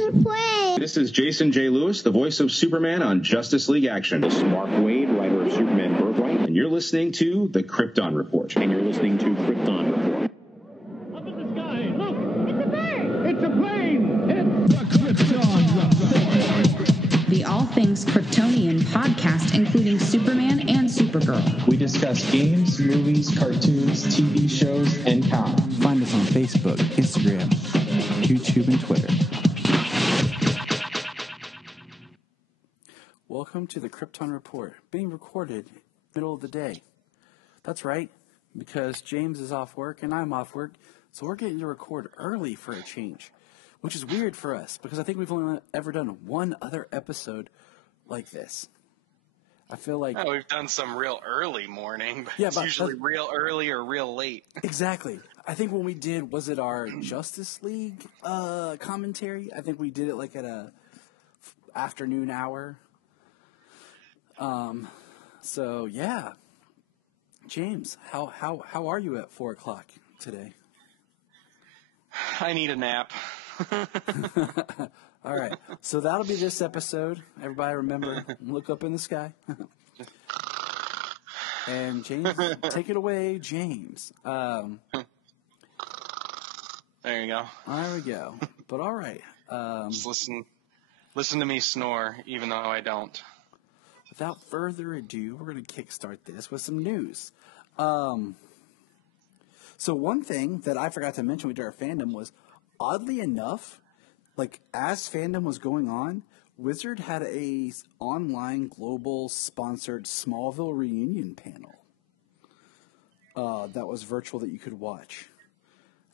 Krypton Play. This is Jason J. Lewis, the voice of Superman on Justice League Action. This is Mark Wade, writer of Superman Birthright. And you're listening to The Krypton Report. And you're listening to Krypton Report. Up in the sky, look! It's a bird! It's a plane! It's the Krypton Report! The All Things Kryptonian podcast, including Superman and Supergirl. We discuss games, movies, cartoons, TV shows, and comics. Find us on Facebook, Instagram, YouTube, and Twitter. Welcome to the Krypton Report, being recorded middle of the day. That's right, because James is off work and I'm off work, so we're getting to record early for a change, which is weird for us, because I think we've only ever done one other episode like this. I feel like... Oh, we've done some real early morning, but yeah, it's usually real early or real late. Exactly. I think when we did, was it our Justice League commentary? I think we did it like at a afternoon hour. So yeah. James, how are you at 4 o'clock today? I need a nap. All right. So that'll be this episode. Everybody remember, look up in the sky. And James, take it away, James. There you go. There we go. But all right. Just listen to me snore, even though I don't. Without further ado, we're going to kickstart this with some news. So one thing that I forgot to mention when we did our fandom was, oddly enough, like as fandom was going on, Wizard had a online global sponsored Smallville reunion panel that was virtual that you could watch.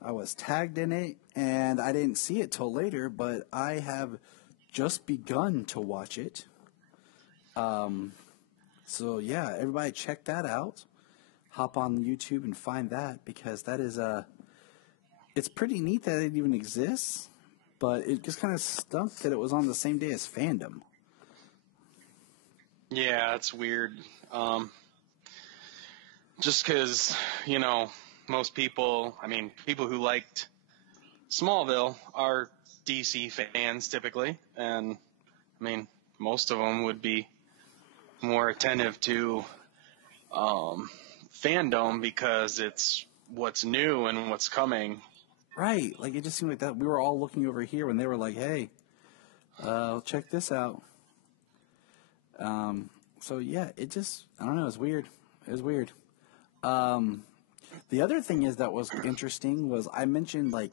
I was tagged in it, and I didn't see it till later, but I have just begun to watch it. So yeah, everybody check that out. Hop on YouTube and find that, because that is it's pretty neat that it even exists, but it just kind of stunk that it was on the same day as fandom. Yeah, it's weird. Just because, most people, people who liked Smallville are DC fans typically, and most of them would be more attentive to fandom because it's what's new and what's coming. Right, like it just seemed like that. We were all looking over here when they were like, "Hey, check this out." So yeah, I don't know, it was weird. It was weird. The other thing that was interesting was I mentioned like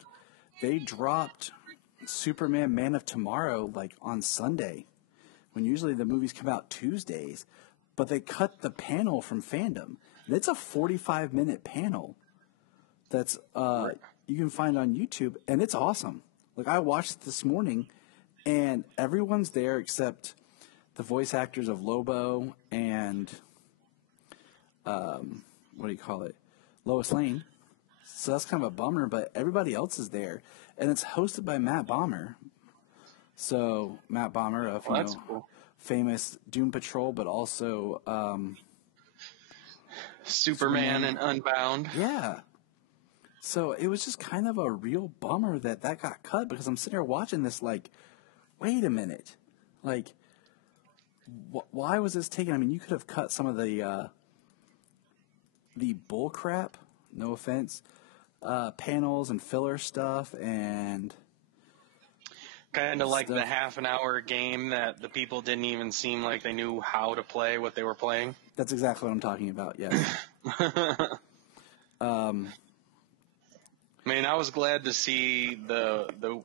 they dropped Superman Man of Tomorrow like on Sunday, when usually the movies come out Tuesdays, but they cut the panel from fandom. And it's a 45-minute panel that's you can find on YouTube, and it's awesome. Like I watched it this morning, and everyone's there except the voice actors of Lobo and Lois Lane. So that's kind of a bummer, but everybody else is there, and it's hosted by Matt Bomer. So Matt Bomer of Cool. Famous Doom Patrol, but also Superman and Unbound. Yeah. So it was just kind of a real bummer that got cut, because I'm sitting here watching this like, wait a minute, like, why was this taken? You could have cut some of the bull crap, no offense, panels and filler stuff and. Kind of like the half-an-hour game that the people didn't even seem like they knew how to play what they were playing. That's exactly what I'm talking about, yeah. I was glad to see the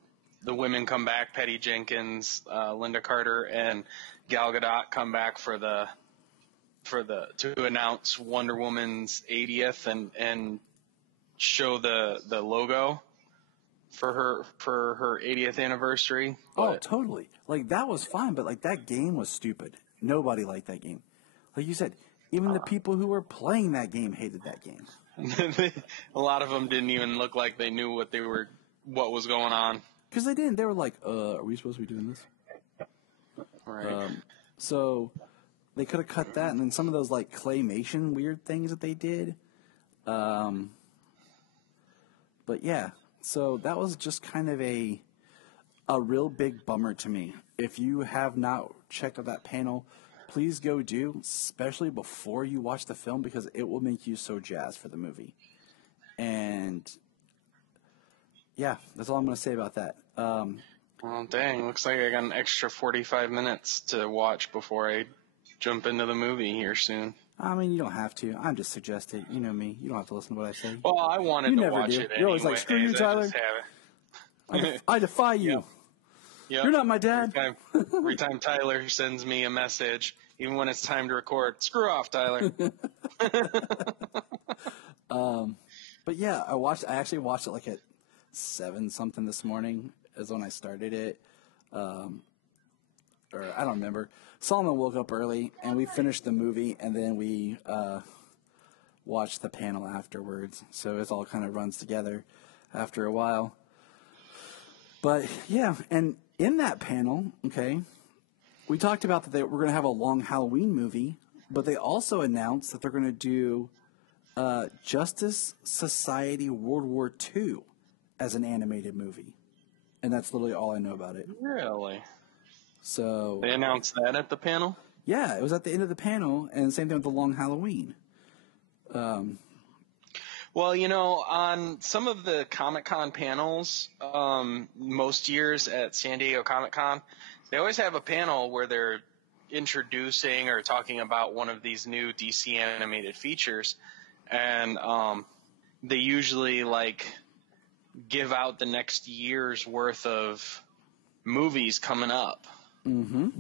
women come back, Patty Jenkins, Linda Carter, and Gal Gadot come back to announce Wonder Woman's 80th and show the logo for her 80th anniversary. Oh, totally. Like, that was fine, but, like, that game was stupid. Nobody liked that game. Like you said, even the people who were playing that game hated that game. A lot of them didn't even look like they knew what was going on. Because they didn't. They were like, are we supposed to be doing this? Right. So they could have cut that, and then some of those, like, claymation weird things that they did. But, yeah. So that was just kind of a a real big bummer to me. If you have not checked out that panel, please go do, especially before you watch the film, because it will make you so jazzed for the movie. And yeah, that's all I'm going to say about that. Well, dang, looks like I got an extra 45 minutes to watch before I jump into the movie here soon. I mean, you don't have to. I'm just suggesting. You know me. You don't have to listen to what I say. Well, I wanted to watch it anyway. You're always like, screw you, Tyler. I defy you. Yep. You're not my dad. Every time Tyler sends me a message, even when it's time to record, screw off, Tyler. But yeah, I actually watched it like at 7 something this morning is when I started it. Or I don't remember. Solomon woke up early and we finished the movie and then we watched the panel afterwards. So it all kind of runs together after a while. But yeah, and in that panel, okay, we talked about that we're going to have a long Halloween movie, but they also announced that they're going to do Justice Society World War II as an animated movie. And that's literally all I know about it. Really? So they announced that at the panel? Yeah, it was at the end of the panel, and same thing with the long Halloween. Well, you know, on some of the Comic-Con panels, most years at San Diego Comic-Con, they always have a panel where they're introducing or talking about one of these new DC animated features, and they usually, like, give out the next year's worth of movies coming up. Mm-hmm.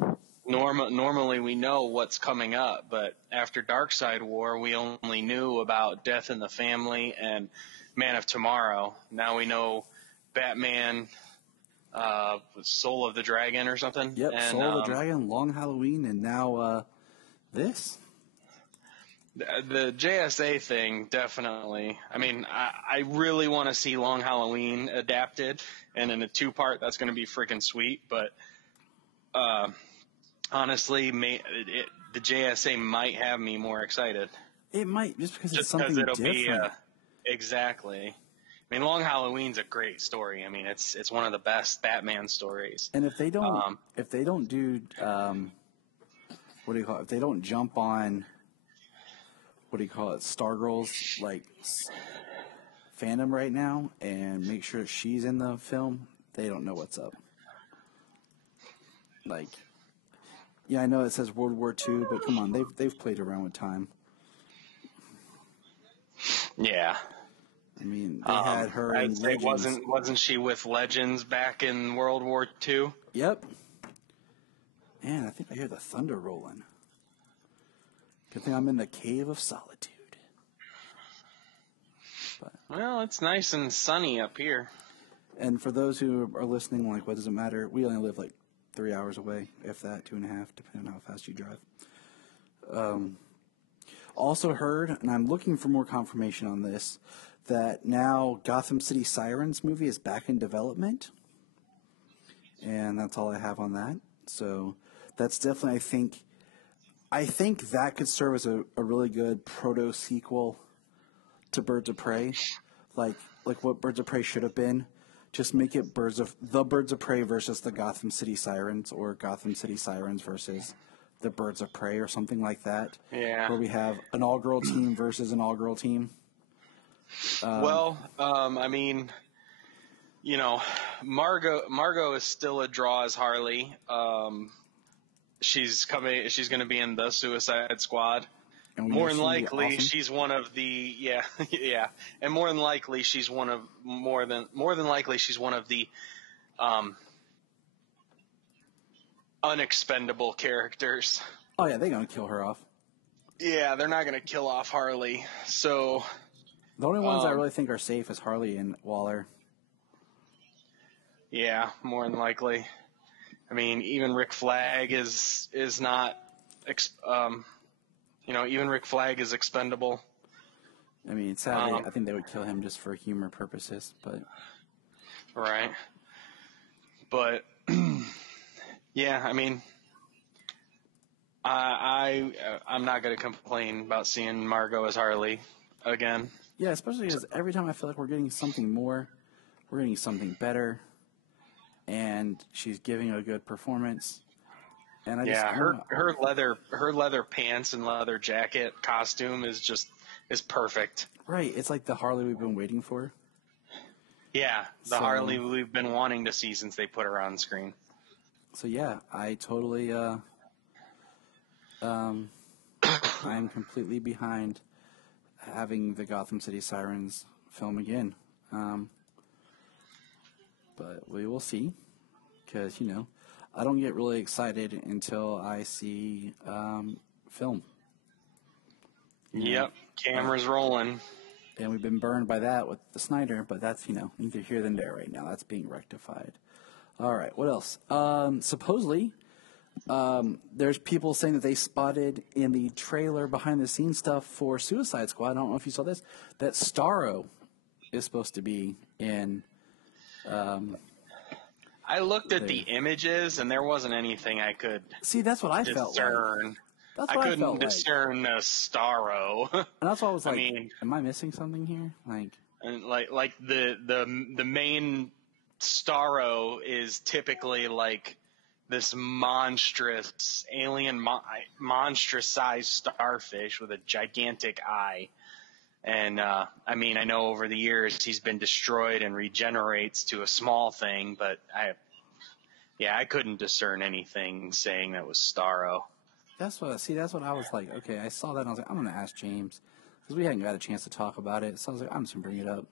Normally we know what's coming up, but after Darkseid War, we only knew about Death in the Family and Man of Tomorrow. Now we know Batman, Soul of the Dragon or something. Yep, and, Soul of the Dragon, Long Halloween, and now this. The JSA thing, definitely. I mean, I really want to see Long Halloween adapted, and in a 2-part, that's going to be freaking sweet, but honestly, the JSA might have me more excited. It might, just because it's something different. Exactly. I mean, Long Halloween's a great story. I mean, it's one of the best Batman stories. And if they don't do, what do you call it? If they don't jump on, what do you call it? Stargirl's like fandom right now, and make sure she's in the film, they don't know what's up. Like, yeah, I know it says World War II, but come on, they've played around with time. Yeah. I mean, they had her in Legends. Wasn't she with Legends back in World War II? Yep. Man, I think I hear the thunder rolling. Good thing I'm in the Cave of Solitude. But, well, it's nice and sunny up here. And for those who are listening, like, what does it matter? We only live like 3 hours away, if that, 2.5, depending on how fast you drive. Also heard, and I'm looking for more confirmation on this, that now Gotham City Sirens movie is back in development. And that's all I have on that. So that's definitely, I think that could serve as a really good proto-sequel to Birds of Prey. Like what Birds of Prey should have been. Just make it Birds of Prey versus the Gotham City Sirens, or Gotham City Sirens versus the Birds of Prey, or something like that. Yeah. Where we have an all-girl team versus an all-girl team. I mean, you know, Margot is still a draw as Harley. She's going to be in the Suicide Squad. And more than likely, she's one of the and more than likely she's one of the unexpendable characters. Oh yeah, they're gonna kill her off. Yeah, they're not gonna kill off Harley. So the only ones I really think are safe is Harley and Waller. Yeah, more than likely. I mean, even Rick Flag is not. Even Rick Flag is expendable. I mean, sadly, I think they would kill him just for humor purposes, but. Right. But, yeah, I mean, I'm not going to complain about seeing Margot as Harley again. Yeah, especially because every time I feel like we're getting something more, we're getting something better. and she's giving a good performance. And her leather pants and leather jacket costume is perfect. Right, it's like the Harley we've been waiting for. Yeah, Harley we've been wanting to see since they put her on screen. So yeah, I totally I'm completely behind having the Gotham City Sirens film again. But we will see, because, I don't get really excited until I see film. Yep, cameras rolling. And we've been burned by that with the Snyder, but that's, neither here than there right now. That's being rectified. All right, what else? Supposedly, there's people saying that they spotted in the trailer behind-the-scenes stuff for Suicide Squad, I don't know if you saw this, that Starro is supposed to be in... I looked at the images, and there wasn't anything I could see. That's what I felt like. That's what I couldn't discern a Starro. And that's why I was like, am I missing something here? Like the main Starro is typically like this monstrous alien, monstrous sized starfish with a gigantic eye. And, I know over the years he's been destroyed and regenerates to a small thing, but I couldn't discern anything saying that was Starro. That's what I was like, okay, I saw that and I was like, I'm going to ask James, because we hadn't got a chance to talk about it. So I was like, I'm just going to bring it up.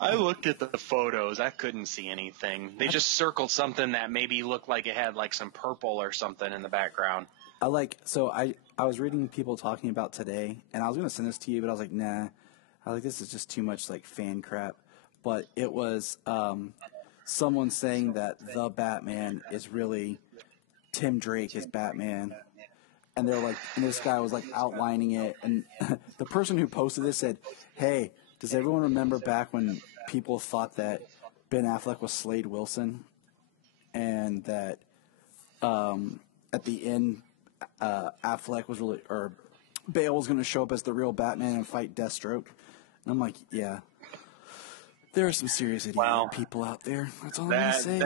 I looked at the photos. I couldn't see anything. They just circled something that maybe looked like it had like some purple or something in the background. I was reading people talking about today, and I was going to send this to you, but I was like, nah. I was like, this is just too much like fan crap. But it was someone saying that the Batman is really Tim Drake is Batman. And they're like, and this guy was like outlining it, and the person who posted this said, "Hey, does everyone remember back when people thought that Ben Affleck was Slade Wilson, and that at the end Affleck was really, or Bale was going to show up as the real Batman and fight Deathstroke?" And I'm like, yeah, there are some serious idiot people out there. That's all I'm going to say.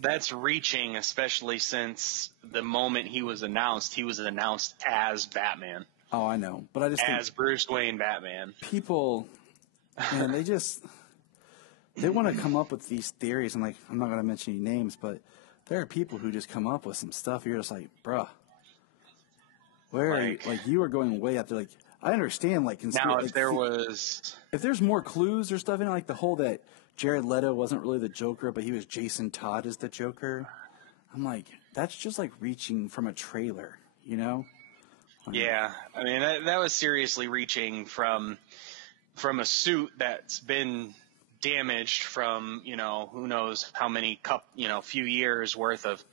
That's reaching, especially since the moment he was announced as Batman. Oh, I know, but I just as Bruce Wayne Batman. People, man, they want to come up with these theories, and like, I'm not going to mention any names, but there are people who just come up with some stuff. You're just like, bruh, you are going way up there. Like, I understand, like, now if there's more clues or stuff in it, like the whole that Jared Leto wasn't really the Joker, but he was Jason Todd as the Joker. I'm like, that's just like reaching from a trailer, Like, yeah, I mean that was seriously reaching from a suit that's been damaged from who knows how many few years worth of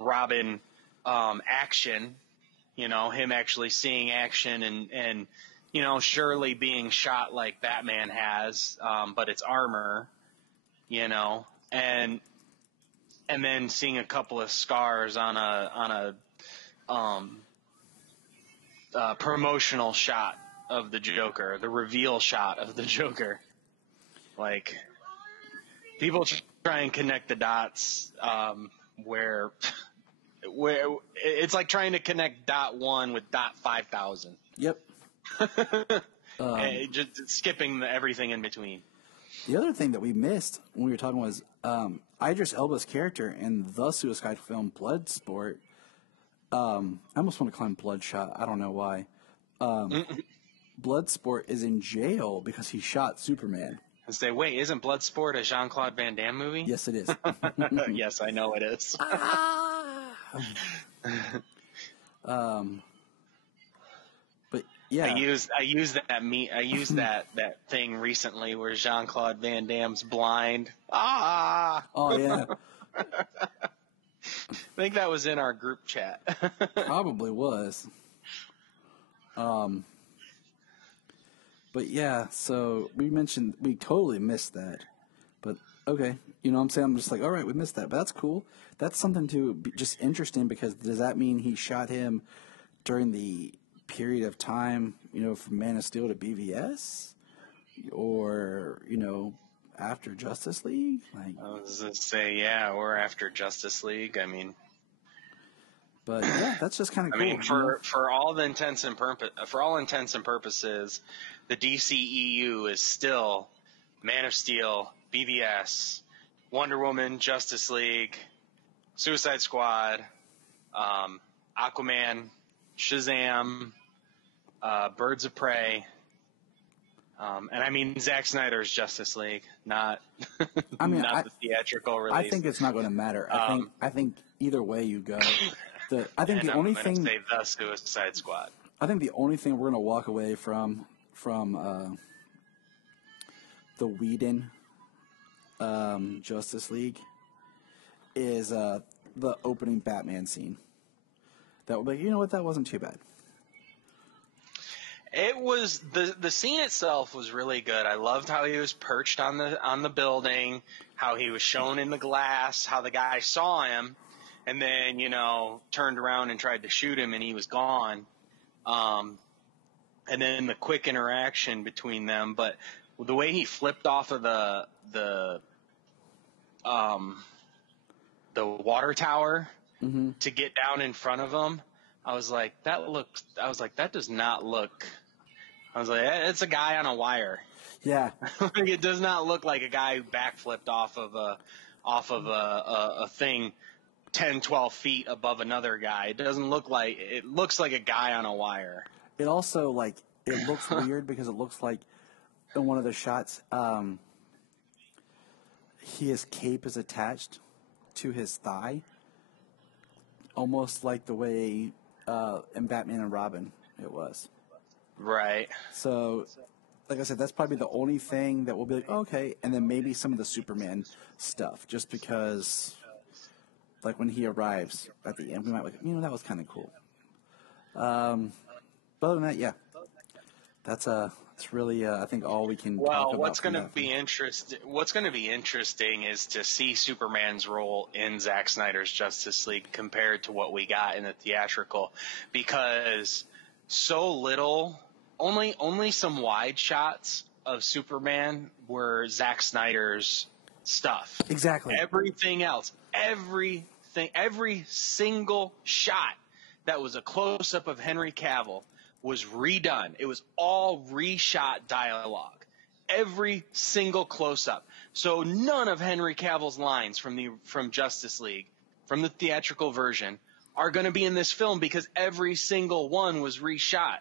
Robin action. Him actually seeing action and surely being shot like Batman has, but it's armor, and then seeing a couple of scars on a promotional shot of the Joker, the reveal shot of the Joker. Like, people try and connect the dots, where it's like trying to connect dot 1 with dot 5,000. Yep. Just skipping everything in between. The other thing that we missed when we were talking was Idris Elba's character in the Suicide film Bloodsport. I almost want to call him Bloodshot. I don't know why. Bloodsport is in jail because he shot Superman. And say, wait, isn't Bloodsport a Jean-Claude Van Damme movie? Yes, it is. Yes, I know it is. But yeah, I used that thing recently where Jean-Claude Van Damme's blind. Oh yeah. I think that was in our group chat. Probably was. But yeah, so we totally missed that. But okay, what I'm saying? I'm just like, all right, we missed that. But that's cool. That's something to be just interesting, because does that mean he shot him during the period of time, from Man of Steel to BVS? Or, after Justice League. Like, I was going to say, yeah, we're after Justice League. I mean, but yeah, that's just kind of cool. I mean, for all intents and purposes, the DCEU is still Man of Steel, BVS, Wonder Woman, Justice League, Suicide Squad, Aquaman, Shazam, Birds of Prey, and I mean Zack Snyder's Justice League, not the theatrical release. I think it's not going to matter. I think either way you go, I think the only thing say the Suicide Squad. I think the only thing we're going to walk away from the Whedon Justice League is the opening Batman scene. That would be, you know what, that wasn't too bad. It was the scene itself was really good. I loved how he was perched on the building, how he was shown in the glass, how the guy saw him, and then turned around and tried to shoot him, and he was gone. And then the quick interaction between them, but the way he flipped off of the water tower to get down in front of him, I was like, that does not look. I was like, it's a guy on a wire. Yeah. It does not look like a guy who backflipped off of a thing 10, 12 feet above another guy. It looks like a guy on a wire. It also, it looks weird because it looks like in one of the shots, his cape is attached to his thigh, almost like the way in Batman and Robin it was. Right. So, like I said, that's probably the only thing that will be like, okay, and then maybe some of the Superman stuff, just because, like, when he arrives at the end, we might that was kind of cool. But other than that, yeah, that's really I think all we can. Well, talk about what's going to be interesting is to see Superman's role in Zack Snyder's Justice League compared to what we got in the theatrical, because so little, only some wide shots of Superman were Zack Snyder's stuff. Exactly. Everything else, every single shot that was a close-up of Henry Cavill was redone. It was all reshot dialogue. Every single close-up. So none of Henry Cavill's lines from Justice League, from the theatrical version, are going to be in this film because every single one was reshot.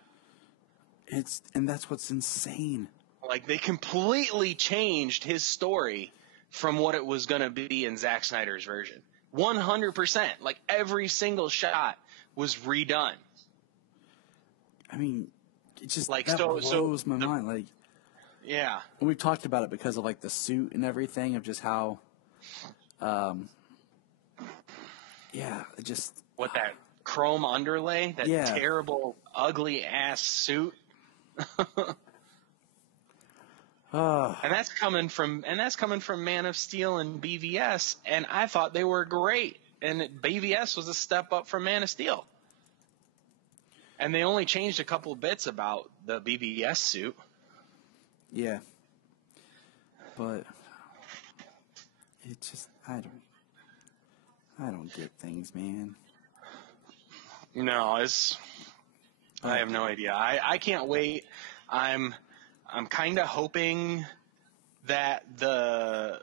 And that's what's insane. Like, they completely changed his story from what it was going to be in Zack Snyder's version. 100%. Like, every single shot was redone. I mean, it just blows my mind. Like, yeah, and we've talked about it because of the suit and everything, of just how, it just that chrome underlay, that terrible, ugly ass suit. And that's coming from Man of Steel and BVS, and I thought they were great. And BVS was a step up from Man of Steel. And they only changed a couple of bits about the BVS suit. Yeah. But it just, I don't get things, man. No, I have no idea. I can't wait. I'm kind of hoping that the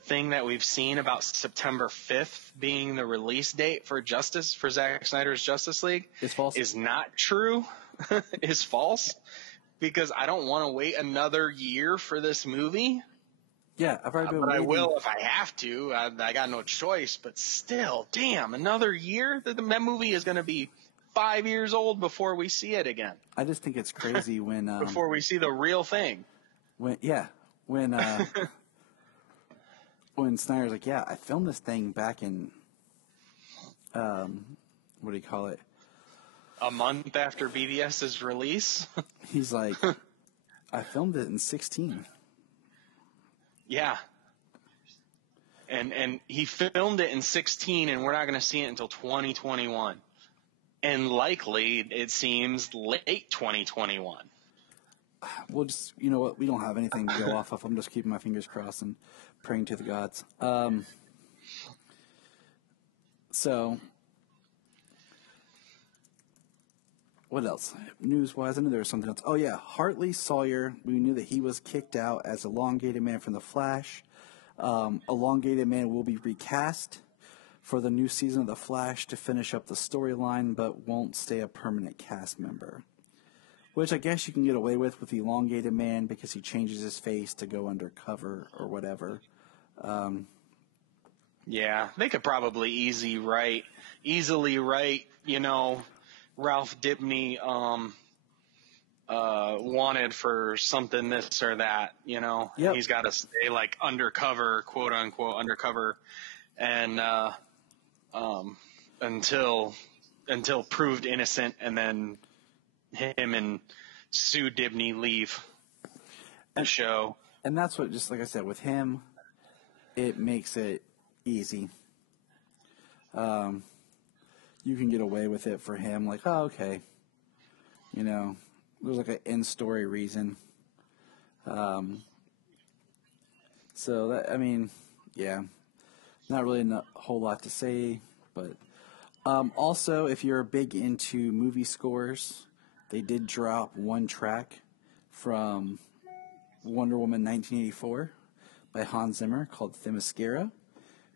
thing that we've seen about September 5th being the release date for Zack Snyder's Justice League is false. Is not true. Is false, because I don't want to wait another year for this movie. Yeah, I've already been but waiting. I will if I have to. I got no choice. But still, damn, another year? That movie is going to be 5 years old before we see it again. I just think it's crazy when before we see the real thing. When Snyder's like, yeah, I filmed this thing back in, what do you call it? A month after BVS's release? He's like, I filmed it in 2016. Yeah. And he filmed it in 2016, and we're not going to see it until 2021. And likely, it seems, late 2021. we'll just, you know what, we don't have anything to go off of. I'm just keeping my fingers crossed and praying to the gods. So, what else? News-wise, I knew there was something else. Oh, yeah, Hartley Sawyer, we knew that he was kicked out as Elongated Man from The Flash. Elongated Man will be recast for the new season of The Flash to finish up the storyline, but won't stay a permanent cast member. Which I guess you can get away with the Elongated Man because he changes his face to go undercover or whatever. Yeah, they could probably easily write, you know, Ralph Dibny wanted for something this or that, you know. Yep. He's got to stay like undercover, quote unquote undercover, and until proved innocent, and then him and Sue Dibny leave the show. And that's what, just like I said, with him, it makes it easy. You can get away with it for him, like, oh, okay. You know, there's like an in-story reason. So, that, I mean, yeah. Not really a whole lot to say, but also, if you're big into movie scores, they did drop one track from Wonder Woman 1984 by Hans Zimmer called Themyscira.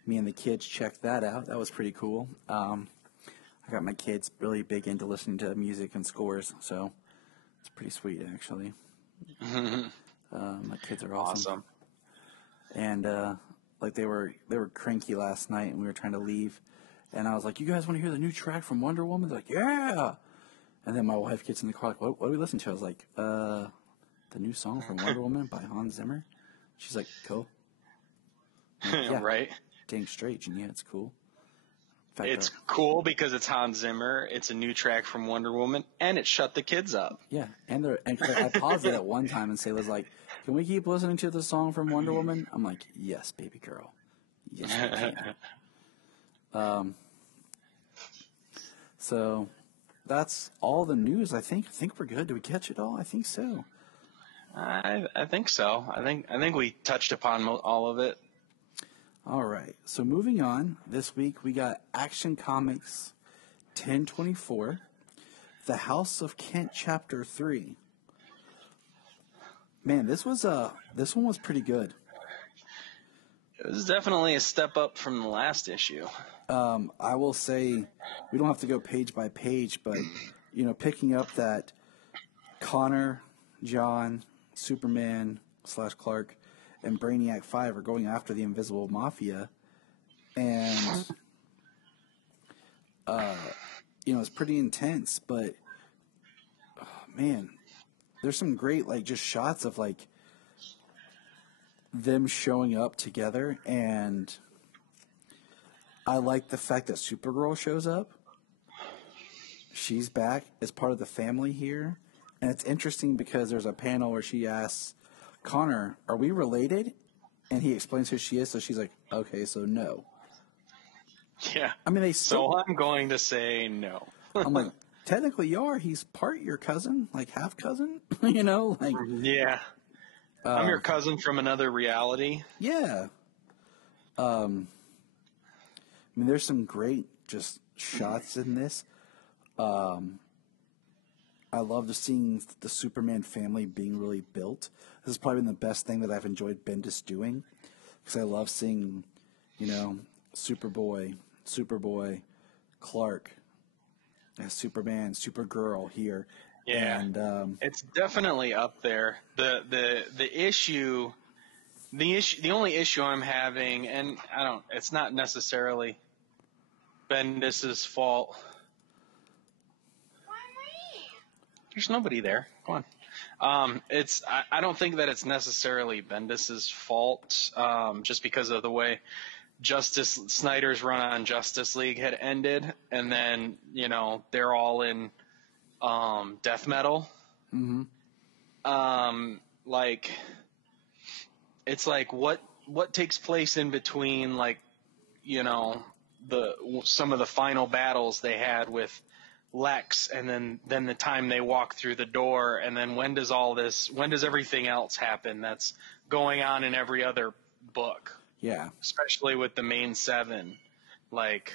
Me and the kids checked that out. That was pretty cool. I got my kids really big into listening to music and scores, so it's pretty sweet, actually. My kids are awesome. And like they were cranky last night, and we were trying to leave, and I was like, "You guys want to hear the new track from Wonder Woman?" They're like, "Yeah!" And then my wife gets in the car like, "What do we listen to?" I was like, "The new song from Wonder Woman by Hans Zimmer." She's like, "Cool." Like, yeah, right? Dang straight, and yeah, it's cool. In fact, It's cool because it's Hans Zimmer. It's a new track from Wonder Woman, and it shut the kids up. Yeah, and I paused it at one time, and Sayla's like, "Can we keep listening to the song from Wonder Woman?" I'm like, "Yes, baby girl. Yes, we can." So that's all the news. I think we're good. Did we catch it all? I think so. I think so. I think we touched upon all of it. All right. So moving on, this week we got Action Comics 1024, The House of Kent Chapter 3. Man, this one was pretty good. It was definitely a step up from the last issue. I will say we don't have to go page by page, but you know, picking up that Connor, John, Superman / Clark, and Brainiac 5 are going after the Invisible Mafia, and you know, it's pretty intense. But man, there's some great like just shots of like them showing up together, and I like the fact that Supergirl shows up. She's back as part of the family here, and it's interesting because there's a panel where she asks Connor, "Are we related?" And he explains who she is, so she's like, "Okay, so no." Yeah. I mean, So I'm going to say no. I'm like, technically you are. He's part your cousin, like half cousin, you know, like. Yeah. I'm your cousin from another reality. Yeah. I mean, there's some great just shots in this. I love just seeing the Superman family being really built. This has probably been the best thing that I've enjoyed Bendis doing, because I love seeing, you know, Superboy, Clark, Superman, Supergirl here. Yeah, and it's definitely up there. The only issue I'm having, and it's not necessarily Bendis's fault. There's nobody there. Come on. I don't think that it's necessarily Bendis's fault, just because of the way Snyder's run on Justice League had ended, and then, you know, they're all in death metal. Mm-hmm. Like, it's like what takes place in between, like, you know, some of the final battles they had with Lex, and then the time they walk through the door, and then when does everything else happen that's going on in every other book? Yeah. Especially with the main 7. Like,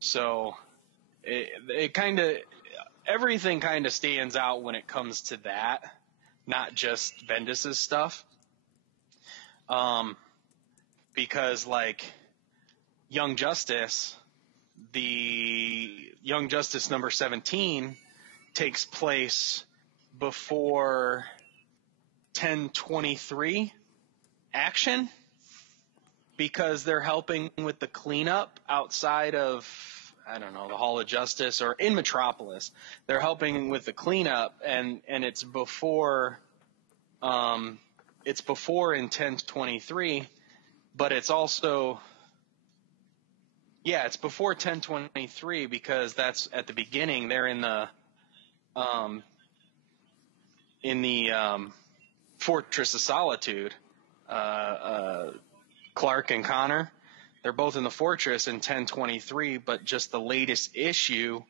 so it kind of, everything kind of stands out when it comes to that, not just Bendis's stuff. Because like Young Justice, the Young Justice number 17 takes place before 1023 Action, because they're helping with the cleanup outside of, I don't know, the Hall of Justice or in Metropolis. They're helping with the cleanup, and it's before in 1023, but it's also, yeah, it's before 1023 because that's at the beginning. They're in the Fortress of Solitude. Clark and Connor, they're both in the fortress in 1023, but just the latest issue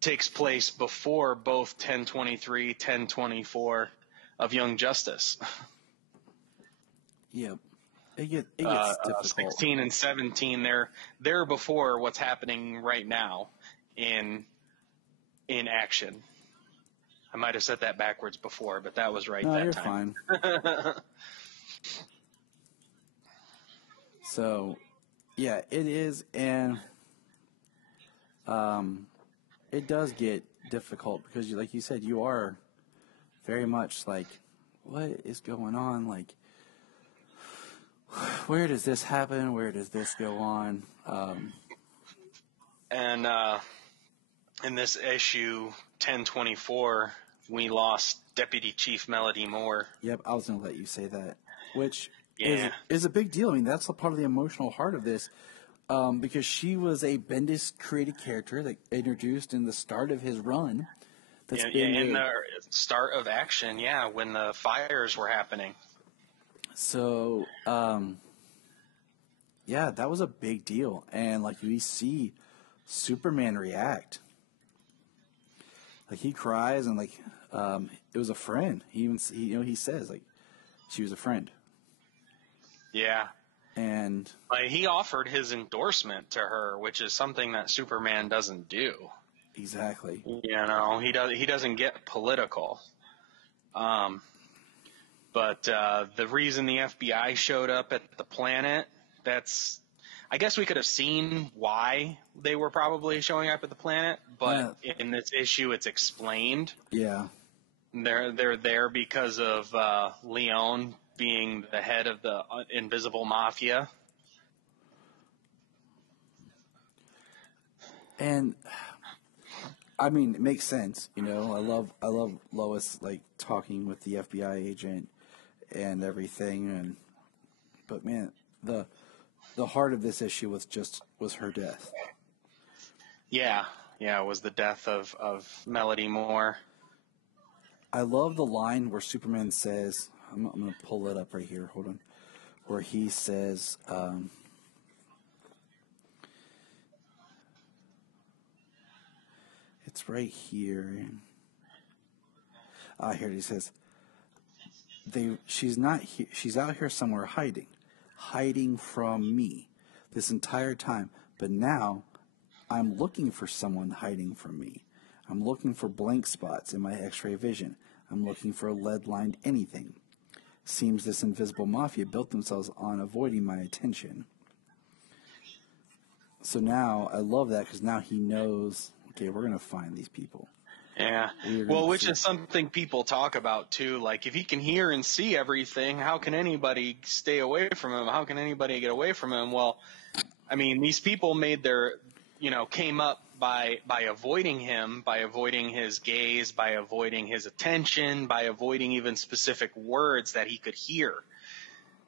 takes place before both 1023, 1024 of Young Justice. Yep. It gets difficult. 16 and 17, they're before what's happening right now in Action. I might have said that backwards before, but that was right no, that you're time. Fine. So, yeah, it is, and it does get difficult because, like you said, you are very much like, what is going on? Like, where does this happen? Where does this go on? And in this issue 1024, we lost Deputy Chief Melody Moore. Yep, I was going to let you say that, which Yeah. is a big deal. I mean, that's a part of the emotional heart of this, because she was a Bendis created character that introduced in the start of his run. In the start of Action, yeah, when the fires were happening. So, yeah, that was a big deal. And, like, we see Superman react. Like, he cries and, like, it was a friend. He says, like, she was a friend. Yeah. And he offered his endorsement to her, which is something that Superman doesn't do. Exactly. You know, he doesn't get political. But the reason the FBI showed up at the planet, I guess we could have seen why they were probably showing up at the planet, but in this issue it's explained. Yeah. They're there because of Leon being the head of the Invisible Mafia. And I mean, it makes sense, you know. I love Lois, like, talking with the FBI agent and everything, but man, the heart of this issue was her death. Yeah, it was the death of Melody Moore. I love the line where Superman says, I'm going to pull it up right here, hold on, where he says, it's right here. Here it is. He says, she's not here. She's out here somewhere hiding from me this entire time. But now I'm looking for someone hiding from me. I'm looking for blank spots in my X-ray vision. I'm looking for a lead-lined anything. Seems this invisible mafia built themselves on avoiding my attention. So now I love that because now he knows, okay, we're going to find these people. Yeah. Well, which is something people talk about too. Like, if he can hear and see everything, how can anybody stay away from him? How can anybody get away from him? Well, I mean, these people came up by avoiding him, by avoiding his gaze, by avoiding his attention, by avoiding even specific words that he could hear,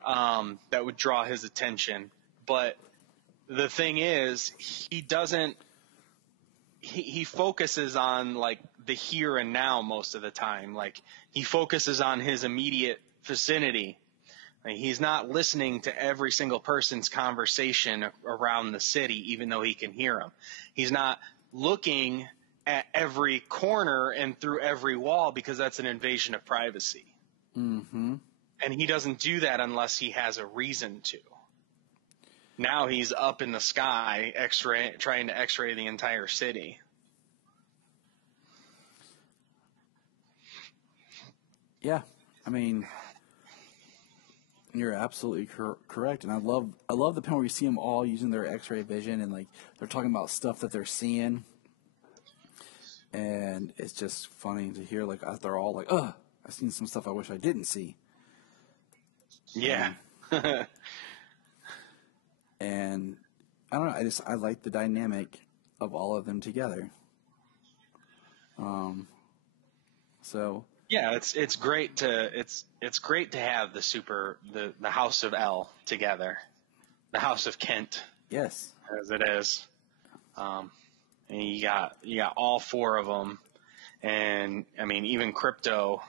that would draw his attention. But the thing is, he focuses on, like, the here and now most of the time. Like, he focuses on his immediate vicinity. Like, he's not listening to every single person's conversation around the city, even though he can hear them. He's not looking at every corner and through every wall because that's an invasion of privacy. Mm-hmm. And he doesn't do that unless he has a reason to. Now he's up in the sky, trying to X-ray the entire city. Yeah, I mean, you're absolutely correct, and I love the point where we see them all using their X-ray vision, and like they're talking about stuff that they're seeing, and it's just funny to hear like they're all like, "Ugh, I've seen some stuff I wish I didn't see." Yeah. And I don't know, I like the dynamic of all of them together. So. Yeah, it's great to have the House of L together, the House of Kent. Yes, as it is. And you got all four of them, and I mean even Crypto.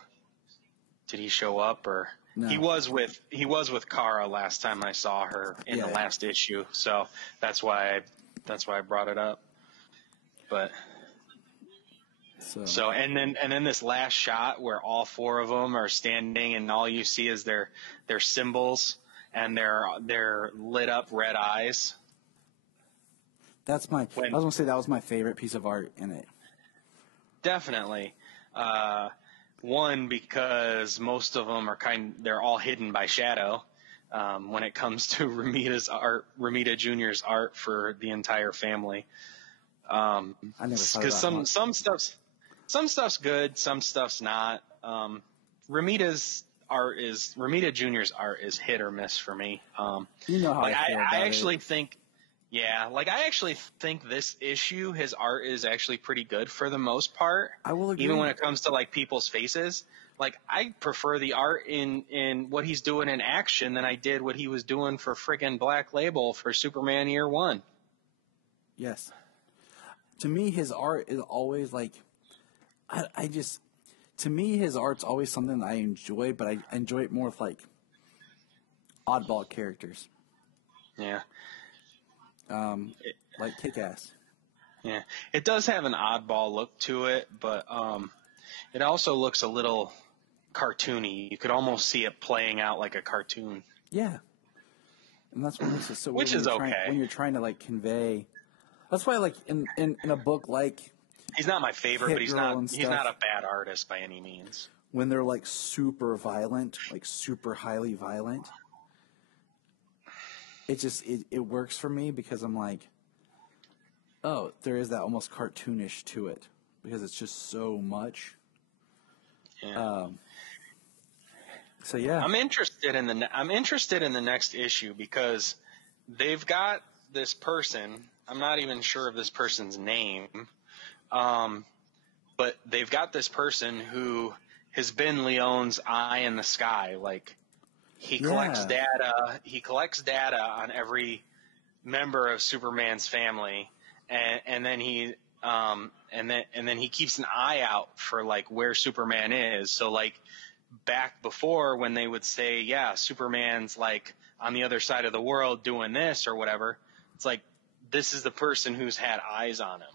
Did he show up or no? He was with Kara last time I saw her in the last issue, so that's why I brought it up. But. So and then this last shot where all four of them are standing and all you see is their symbols and their lit up red eyes. I was gonna say that was my favorite piece of art in it. Definitely. One, because most of them they're all hidden by shadow. When it comes to Romita Jr.'s art for the entire family. I never saw that. Because some stuff's good, some stuff's not. Romita Jr.'s art is hit or miss for me. You know how like I feel about I actually it. think, I actually think this issue, his art is actually pretty good for the most part. I will agree. Even when it comes to like people's faces, like I prefer the art in what he's doing in Action than I did what he was doing for friggin' Black Label for Superman Year One. Yes. To me, his art is always like. To me, his art's always something that I enjoy, but I enjoy it more with, like, oddball characters. Yeah. Like Kick-Ass. Yeah. It does have an oddball look to it, but it also looks a little cartoony. You could almost see it playing out like a cartoon. Yeah. And that's what makes it so weird. Which is okay. When you're trying to, like, convey... That's why, like, in a book like... He's not my favorite, but he's not stuff. a bad artist by any means. When they're like super violent, like super highly violent, it works for me because I'm like, oh, there is that almost cartoonish to it because it's just so much. Yeah. So yeah, I'm interested in the next issue because they've got this person. I'm not even sure of this person's name. But they've got this person who has been Leon's eye in the sky. Like he collects data. He collects data on every member of Superman's family, and then he keeps an eye out for like where Superman is. So like back before when they would say, yeah, Superman's like on the other side of the world doing this or whatever. It's like this is the person who's had eyes on him.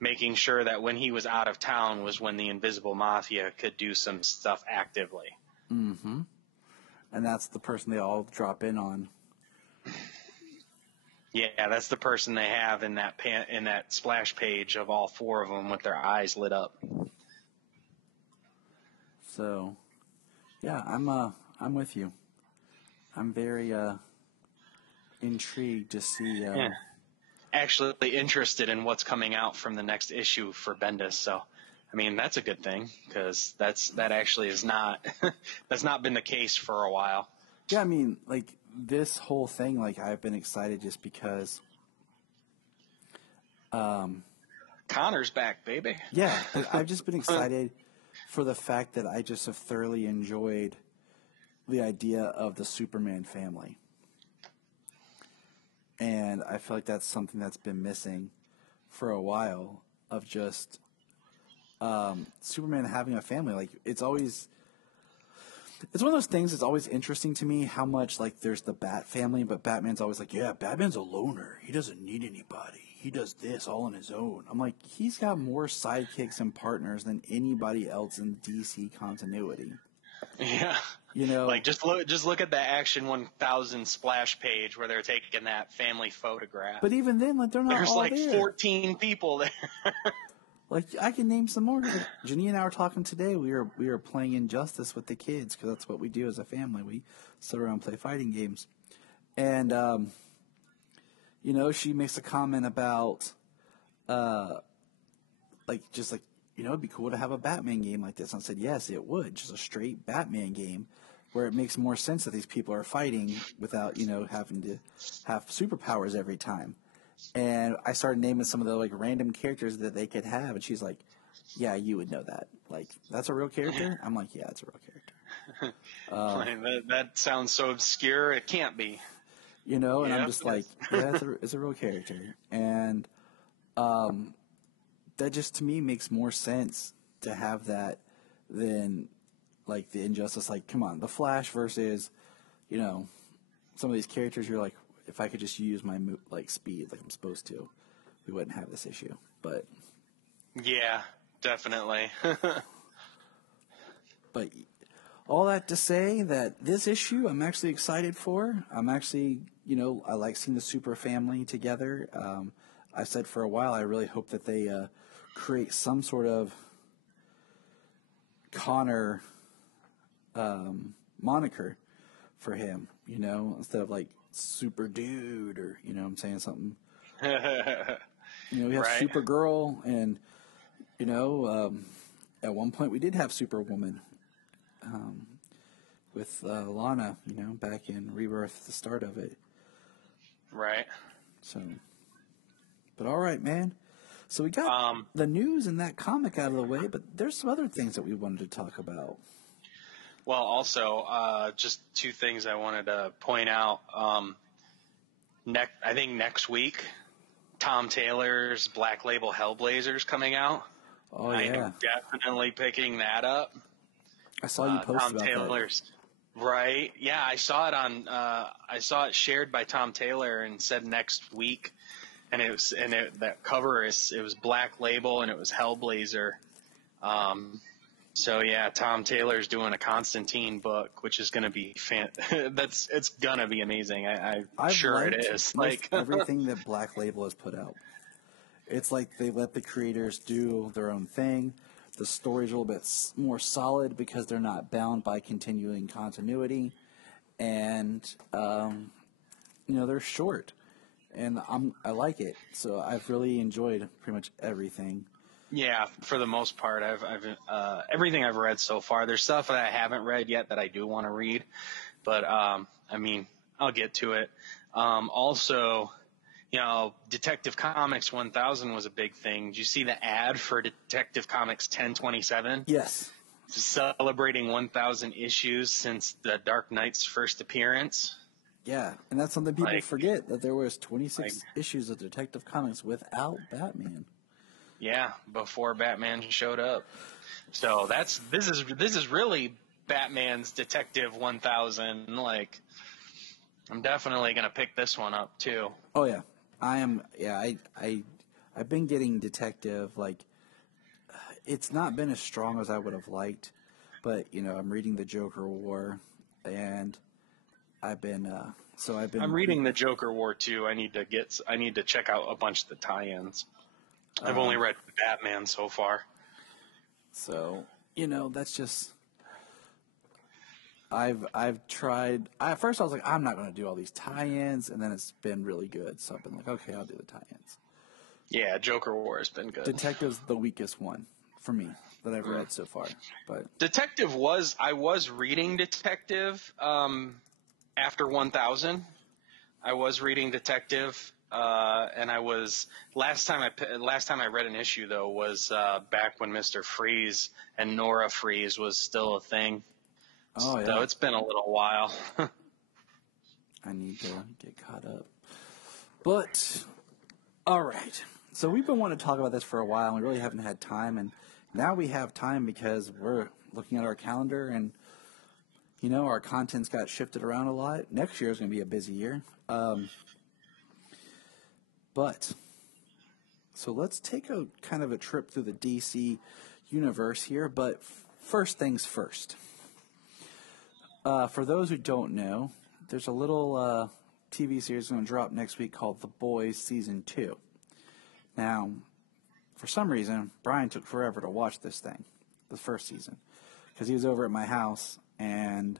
Making sure that when he was out of town was when the Invisible Mafia could do some stuff actively. Mm-hmm. And that's the person they all drop in on. Yeah, that's the person they have in that splash page of all four of them with their eyes lit up. So, yeah, I'm with you. I'm very intrigued to see. Actually interested in what's coming out from the next issue for Bendis. So, I mean, that's a good thing because that actually is not that's not been the case for a while. Yeah, I mean, like this whole thing, like I've been excited just because. Connor's back, baby. Yeah, I've just been excited for the fact that I just have thoroughly enjoyed the idea of the Superman family. And I feel like that's something that's been missing for a while of just Superman having a family. Like it's one of those things that's always interesting to me how much like there's the Bat family, but Batman's always like, yeah, Batman's a loner. He doesn't need anybody. he does this all on his own. I'm like, he's got more sidekicks and partners than anybody else in DC continuity. Yeah. You know, like just look at the Action 1000 splash page where they're taking that family photograph. But even then, like, they're not There's all like there. 14 people there. Like, I can name some more. Like, Janine and I were talking today. We were playing Injustice with the kids because that's what we do as a family. We sit around and play fighting games. And, you know, she makes a comment about, it'd be cool to have a Batman game like this. And I said, yes, it would. Just a straight Batman game where it makes more sense that these people are fighting without, you know, having to have superpowers every time. And I started naming some of the, like, random characters that they could have. And she's like, yeah, you would know that. Like, that's a real character? I'm like, yeah, it's a real character. That sounds so obscure. It can't be. You know, and I'm just like, yeah, it's a real character. And that just, to me, makes more sense to have that than, like, the Injustice. Like, come on, the Flash versus, you know, some of these characters, you're like, if I could just use my, like, speed like I'm supposed to, we wouldn't have this issue. But yeah, definitely. But all that to say that this issue I'm actually excited for. I'm actually, you know, I like seeing the super family together. I said for a while I really hope that they create some sort of Connor moniker for him, you know, instead of like Super Dude or, you know, I'm saying something. You know, we have Right. Supergirl, and, you know, at one point we did have Superwoman with Lana, you know, back in Rebirth, the start of it. Right. So, but all right, man. So we got the news and that comic out of the way, but there's some other things that we wanted to talk about. Well, also, just two things I wanted to point out. I think next week, Tom Taylor's Black Label Hellblazer's coming out. Oh, I yeah. am definitely picking that up. I saw you post Tom about Taylor's, right? Yeah, I saw it on. I saw it shared by Tom Taylor and said next week, and that cover it was Black Label and it was Hellblazer. So yeah, Tom Taylor's doing a Constantine book, which is going to be it's gonna be amazing. I'm sure it is. Like everything that Black Label has put out, it's like they let the creators do their own thing. The story's a little bit more solid because they're not bound by continuing continuity, and you know, they're short, and I like it. So I've really enjoyed pretty much everything. yeah, for the most part, I've everything I've read so far. There's stuff that I haven't read yet that I do want to read, but I mean, I'll get to it. Also, you know, Detective Comics 1000 was a big thing. Did you see the ad for Detective Comics 1027? Yes. Celebrating 1,000 issues since the Dark Knight's first appearance. Yeah, and that's something people Like- forget, that there was 26 issues of Detective Comics without Batman. Yeah, before Batman showed up. So this is really Batman's Detective 1000. Like, I'm definitely gonna pick this one up too. Oh yeah, I am. Yeah, I've been getting Detective. Like, it's not been as strong as I would have liked, but you know, I'm reading the Joker War, and I'm reading the Joker War too. I need to check out a bunch of the tie-ins. I've only read Batman so far. So, you know, that's just. I've tried. At first, I was like, I'm not going to do all these tie-ins, and then it's been really good. So I've been like, okay, I'll do the tie-ins. Yeah, Joker War has been good. Detective's the weakest one for me that I've read so far. But I was reading Detective after 1000. I was reading Detective, and I was last time I read an issue though was back when Mr. Freeze and Nora Freeze was still a thing. oh yeah, So it's been a little while. I need to get caught up. But all right, so we've been wanting to talk about this for a while, and we really haven't had time, and now we have time because we're looking at our calendar, and you know, our content's got shifted around a lot. Next year is going to be a busy year. But So let's take a kind of a trip through the DC universe here, but first things first. For those who don't know, there's a little TV series going to drop next week called The Boys Season 2. Now, for some reason, Brian took forever to watch this thing, the first season, because he was over at my house, and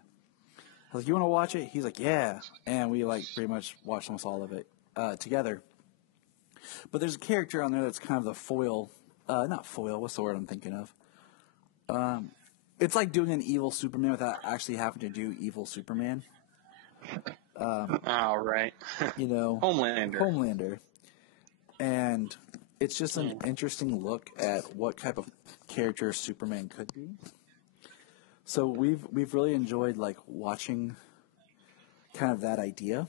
I was like, you want to watch it? He's like, yeah. And we, pretty much watched almost all of it together. But there's a character on there that's kind of the foil, not foil, what's the word I'm thinking of? It's like doing an evil Superman without actually having to do evil Superman. Right. Homelander. And it's just an interesting look at what type of character Superman could be. So we've really enjoyed watching kind of that idea.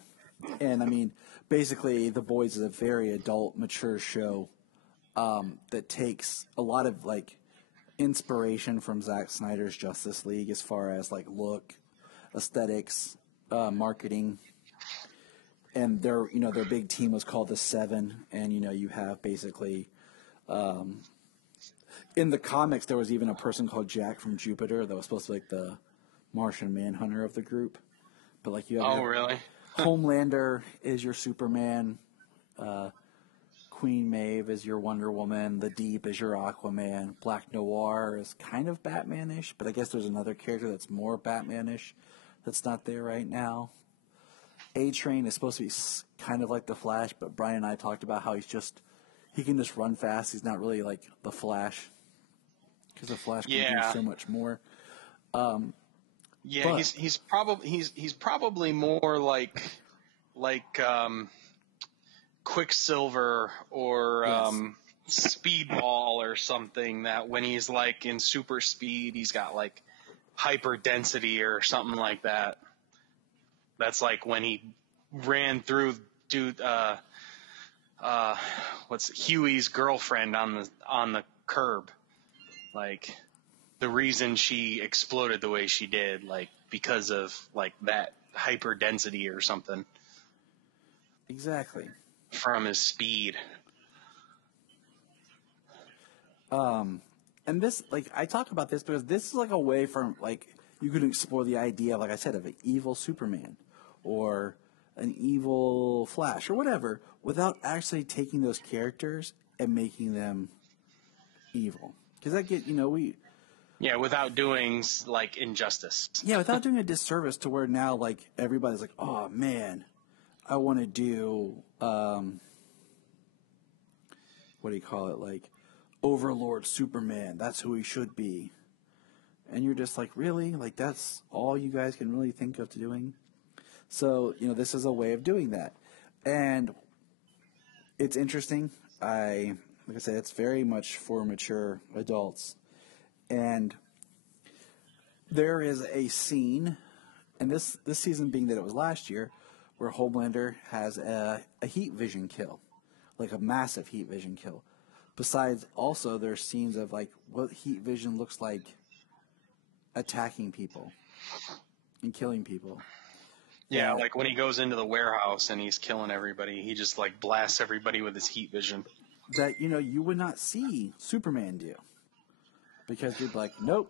And I mean, basically The Boys is a very adult, mature show that takes a lot of inspiration from Zack Snyder's Justice League as far as look, aesthetics, marketing. And their big team was called the Seven, and you have basically in the comics there was even a person called Jack from Jupiter that was supposed to be the Martian Manhunter of the group. But you have really? Homelander is your Superman, Queen Maeve is your Wonder Woman, The Deep is your Aquaman, Black Noir is kind of Batman-ish, but I guess there's another character that's more Batman-ish that's not there right now. A-Train is supposed to be kind of like the Flash, but Brian and I talked about how he can just run fast. He's not really like the Flash, because the Flash can do so much more. He's probably more like Quicksilver or Speedball or something, that when he's in super speed, he's got hyper density or something like that. That's when he ran through what's Huey's girlfriend on the curb. The reason she exploded the way she did, because of that hyper density or something. Exactly. From his speed. And this, I talk about this because this is a way from you could explore the idea, like I said, of an evil Superman or an evil Flash or whatever, without actually taking those characters and making them evil. Because without doing injustice. Yeah, without doing a disservice to where now everybody's like, oh man, I want to do what do you call it? Overlord Superman. That's who he should be. And you're just really? That's all you guys can really think of doing? So, this is a way of doing that. And it's interesting. Like I said, it's very much for mature adults. And there is a scene, and this season being that it was last year, where Homelander has a heat vision kill, a massive heat vision kill. Besides, also, there's scenes of what heat vision looks like attacking people and killing people. Yeah, when he goes into the warehouse and he's killing everybody, he just blasts everybody with his heat vision. That you would not see Superman do, because you'd be like, nope.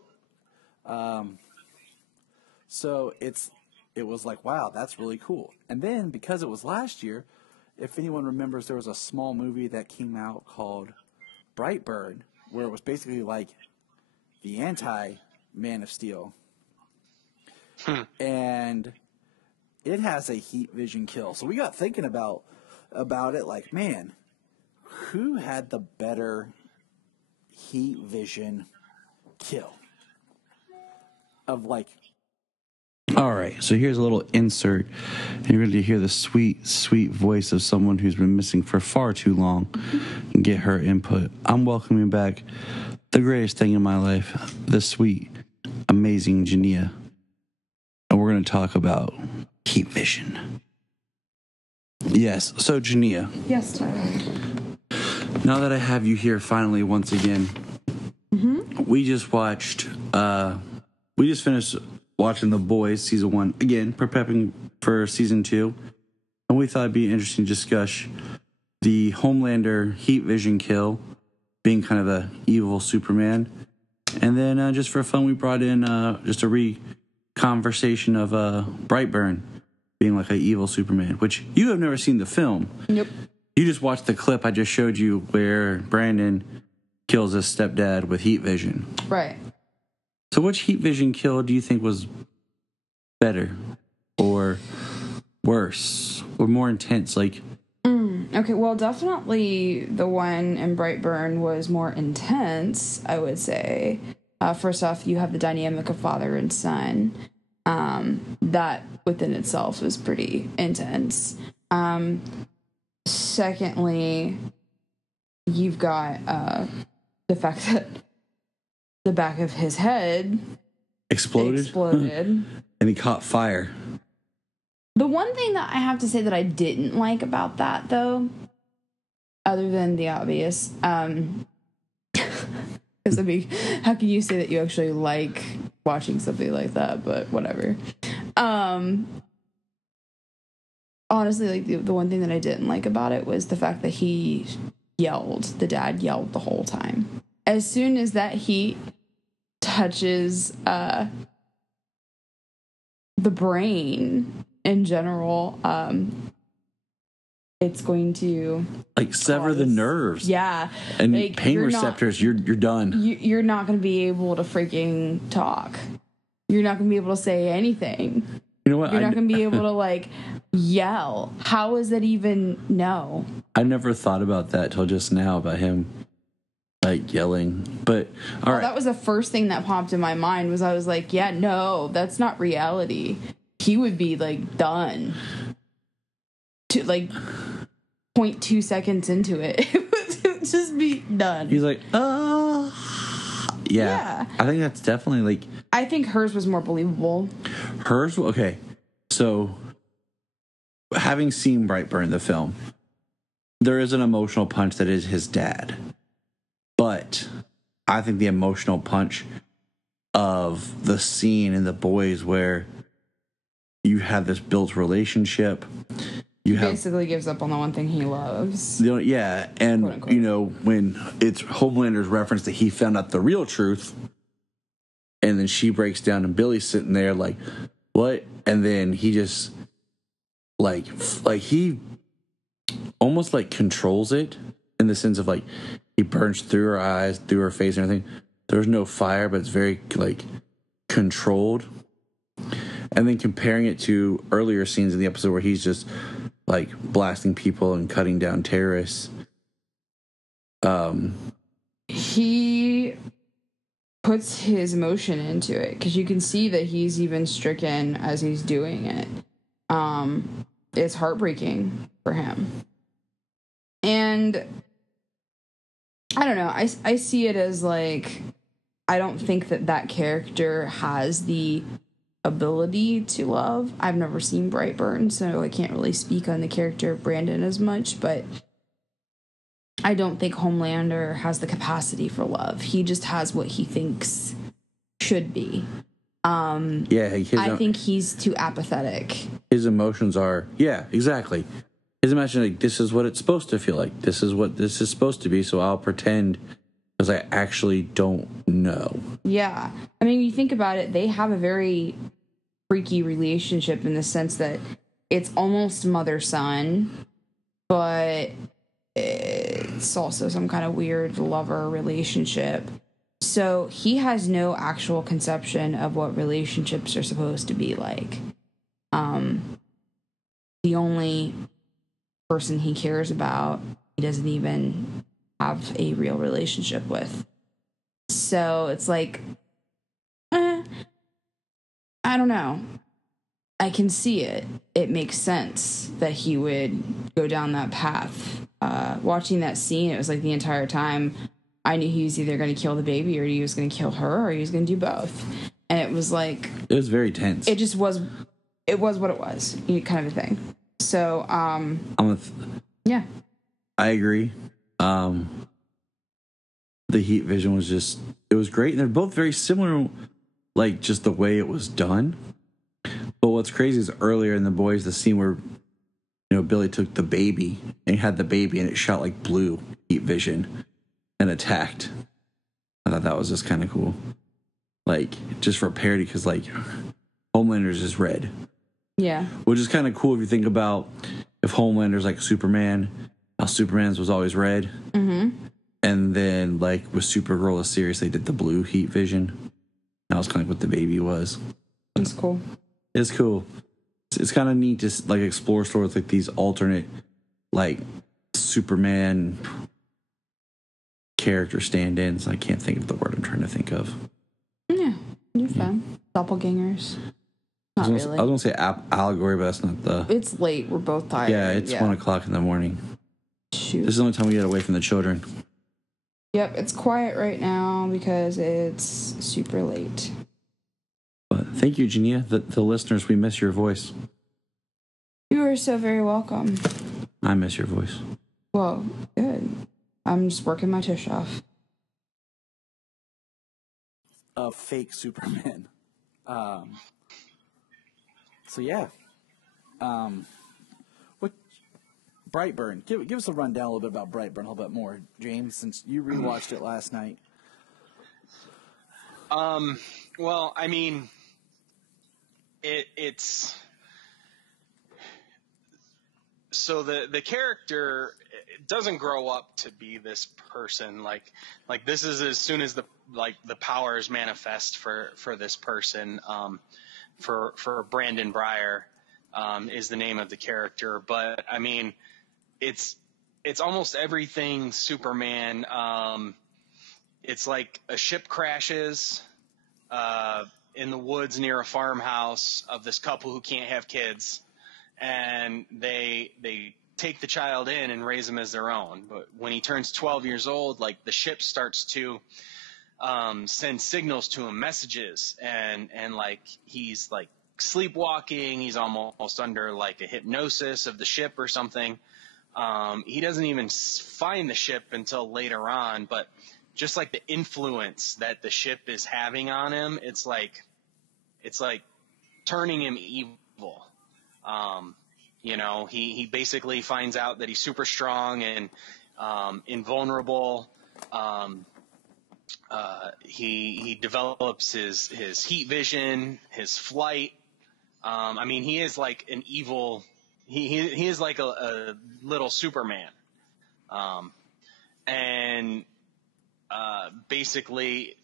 So it was wow, that's really cool. And then because it was last year, if anyone remembers, there was a small movie that came out called Brightburn, where it was basically the anti-Man of Steel. And it has a heat vision kill. So we got thinking about it, man, who had the better heat vision kill? All right, so here's a little insert. You're going to hear the sweet, sweet voice of someone who's been missing for far too long and get her input. I'm welcoming back the greatest thing in my life, the sweet, amazing Jania. And we're going to talk about heat vision. Yes, so Jania. Yes, Tyler. Now that I have you here finally once again, we just finished watching The Boys Season 1. Again, prepping for Season 2. And we thought it'd be an interesting discussion the Homelander heat vision kill being kind of a evil Superman. And then just for fun, we brought in just a conversation of Brightburn being like an evil Superman, which you have never seen the film. Nope. You just watched the clip I just showed you where Brandon kills his stepdad with heat vision. Right. So which heat vision kill do you think was better or worse or more intense? Like, okay, well, definitely the one in Brightburn was more intense, I would say. First off, you have the dynamic of father and son. That within itself was pretty intense. Secondly, you've got the fact that the back of his head exploded. And he caught fire. The one thing that I have to say that I didn't like about that, though, other than the obvious, because I mean, how can you say that you actually like watching something like that? But whatever. Honestly, like the one thing that I didn't like about it was the fact that he yelled. The dad yelled the whole time. As soon as that heat touches the brain in general, it's going to like sever the nerves. Yeah, and like, pain receptors. You're done. You're not going to be able to freaking talk. You're not going to be able to say anything. You know what? You're not going to be able to like yell. How is that even no? I never thought about that till just now about him like yelling. But all right, that was the first thing that popped in my mind. Was I was like, yeah, no, that's not reality. He would be like done to like 0.2 seconds into it. It would just be done. He's like, yeah. I think that's definitely like. I think hers was more believable. Hers, okay. So, having seen Brightburn, the film, there is an emotional punch that is his dad. But I think the emotional punch of the scene in The Boys where you have this built relationship. He basically gives up on the one thing he loves. Yeah, and, you know, when it's Homelander's reference that he found out the real truth, and then she breaks down and Billy's sitting there like, what? And then he just, like he almost, like, controls it in the sense of, like, he burns through her eyes, through her face and everything. There's no fire, but it's very, like, controlled. And then comparing it to earlier scenes in the episode where he's just, like, blasting people and cutting down terrorists. He puts his emotion into it because you can see that he's even stricken as he's doing it. It's heartbreaking for him. And I don't know. I see it as like, I don't think that character has the ability to love. I've never seen Brightburn, so I can't really speak on the character of Brandon as much, but I don't think Homelander has the capacity for love. He just has what he thinks should be. I think he's too apathetic. His emotions are, yeah, exactly. His emotions, like, this is what it's supposed to feel like. This is what this is supposed to be, so I'll pretend because I actually don't know. Yeah. I mean, you think about it, they have a very freaky relationship in the sense that it's almost mother-son, but it's also some kind of weird lover relationship. So he has no actual conception of what relationships are supposed to be like. The only person he cares about, he doesn't even have a real relationship with. So it's like, I don't know. I can see it. It makes sense that he would go down that path. Watching that scene, it was like the entire time I knew he was either going to kill the baby or he was going to kill her or he was going to do both. And it was like... It was very tense. It just was... It was what it was, kind of a thing. So, yeah. I agree. The heat vision was just... It was great. And they're both very similar, like, just the way it was done. But what's crazy is earlier in The Boys, the scene where, you Billy took the baby and he had the baby and it shot like blue heat vision and attacked. I thought that was just kind of cool. Like, just for parody, because, like, Homelander's is red. Yeah. Which is kind of cool if you think about if Homelander's like Superman, how Superman's was always red. Mm-hmm. And then, like, with Supergirl, the series, they did the blue heat vision. That was kind of what the baby was. It's cool. It's cool. It's kind of neat to, like, explore stories like these alternate, like, Superman character stand-ins. I can't think of the word I'm trying to think of. Yeah, you're fine. Doppelgangers. Not really. I was going to say allegory, but that's not the... It's late. We're both tired. Yeah, it's 1 o'clock in the morning. Shoot. This is the only time we get away from the children. Yep, it's quiet right now because it's super late. But thank you, Jania. The listeners, we miss your voice. You are so very welcome. I miss your voice. Well, good. I'm just working my tush off. A fake Superman. So yeah. What Brightburn? Give us a rundown a little bit about Brightburn, a little bit more, James, since you rewatched it last night. Well, I mean, it's so the character doesn't grow up to be this person. Like this is as soon as the powers manifest for this person. For Brandon Breyer is the name of the character, but I mean, it's almost everything Superman. It's like a ship crashes in the woods near a farmhouse of this couple who can't have kids, and they take the child in and raise him as their own. But when he turns 12 years old, like the ship starts to send signals to him, messages, and like he's like sleepwalking. He's almost under like a hypnosis of the ship or something. He doesn't even find the ship until later on, but just like the influence that the ship is having on him, it's like turning him evil. He basically finds out that he's super strong and invulnerable. He develops his heat vision, his flight. I mean, he is like an evil. He is like a little Superman. Basically,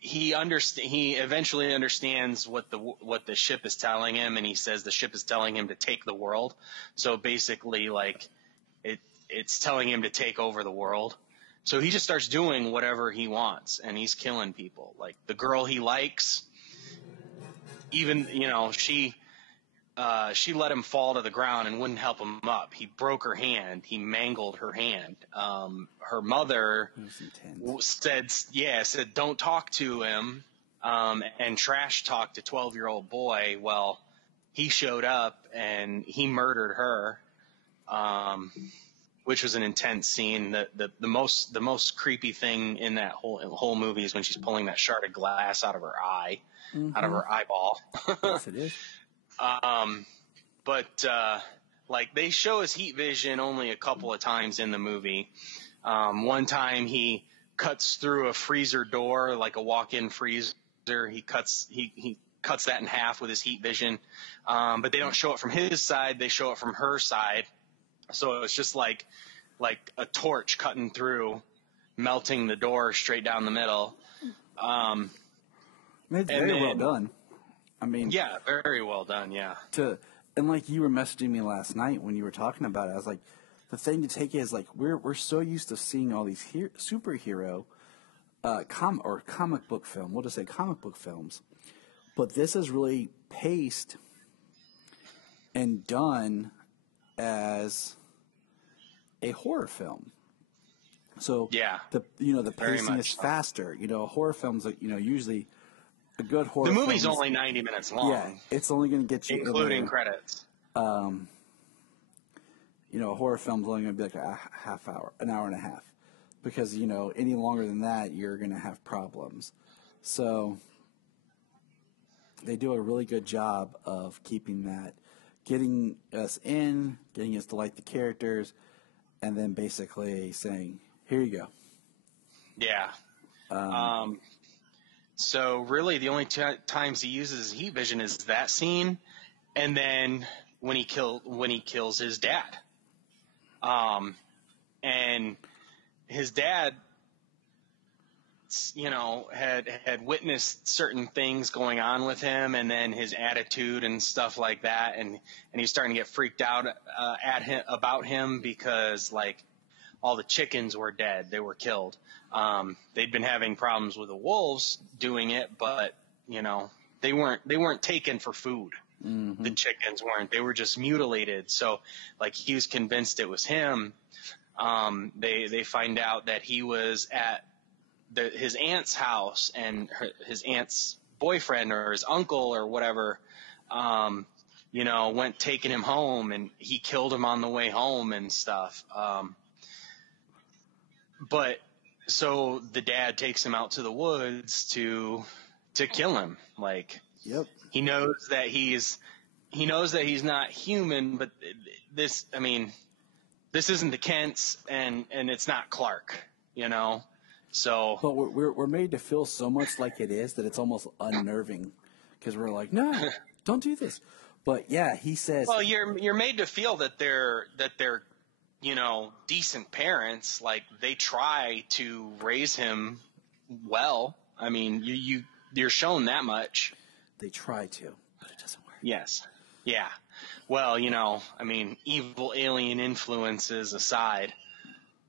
he eventually understands what the ship is telling him, and he says the ship is telling him to take the world. So basically, like it's telling him to take over the world. So he just starts doing whatever he wants, and he's killing people. Like the girl he likes, even she let him fall to the ground and wouldn't help him up. He broke her hand. He mangled her hand. Her mother said don't talk to him, and trash talked to 12-year-old boy. Well, he showed up and he murdered her, which was an intense scene. The most creepy thing in that whole movie is when she's pulling that shard of glass out of her eye, out of her eyeball. Yes, it is. But like they show his heat vision only a couple of times in the movie. One time he cuts through a freezer door, like a walk-in freezer. He cuts that in half with his heat vision. But they don't show it from his side. They show it from her side. So it's just like a torch cutting through, melting the door straight down the middle. It's very well done. I mean, yeah, very well done. Yeah. And like you were messaging me last night when you were talking about it, I was like, the thing to take is like we're so used to seeing all these superhero comic book film. We'll just say comic book films, but this is really paced and done as a horror film. So yeah, the pacing is faster. Horror films usually. A good horror. The movie's only 90 minutes long. Yeah, it's only going to get you including credits. A horror film's only going to be like a half hour, an hour and a half, because any longer than that, you're going to have problems. So they do a really good job of keeping getting us in, getting us to like the characters, and then basically saying, "Here you go." Yeah. So really, the only times he uses heat vision is that scene, and then when he kills his dad. And his dad, had witnessed certain things going on with him, and then his attitude and stuff like that, and he's starting to get freaked out about him because like all the chickens were dead, they were killed. They'd been having problems with the wolves doing it, but they weren't taken for food. Mm-hmm. The chickens weren't. They were just mutilated. So like he was convinced it was him. They find out that he was at his aunt's house, and his aunt's boyfriend or his uncle or whatever, went taking him home, and he killed him on the way home and stuff. But so the dad takes him out to the woods to kill him. Like, yep. He knows that he's not human, but this isn't the Kents, and it's not Clark, So, but we're made to feel so much like it is that it's almost unnerving, because we're like, no, don't do this. But yeah, he says. Well, you're made to feel that they're decent parents. Like they try to raise him well. I mean, you're shown that much. They try to, but it doesn't work. Yes. Yeah. Well, evil alien influences aside,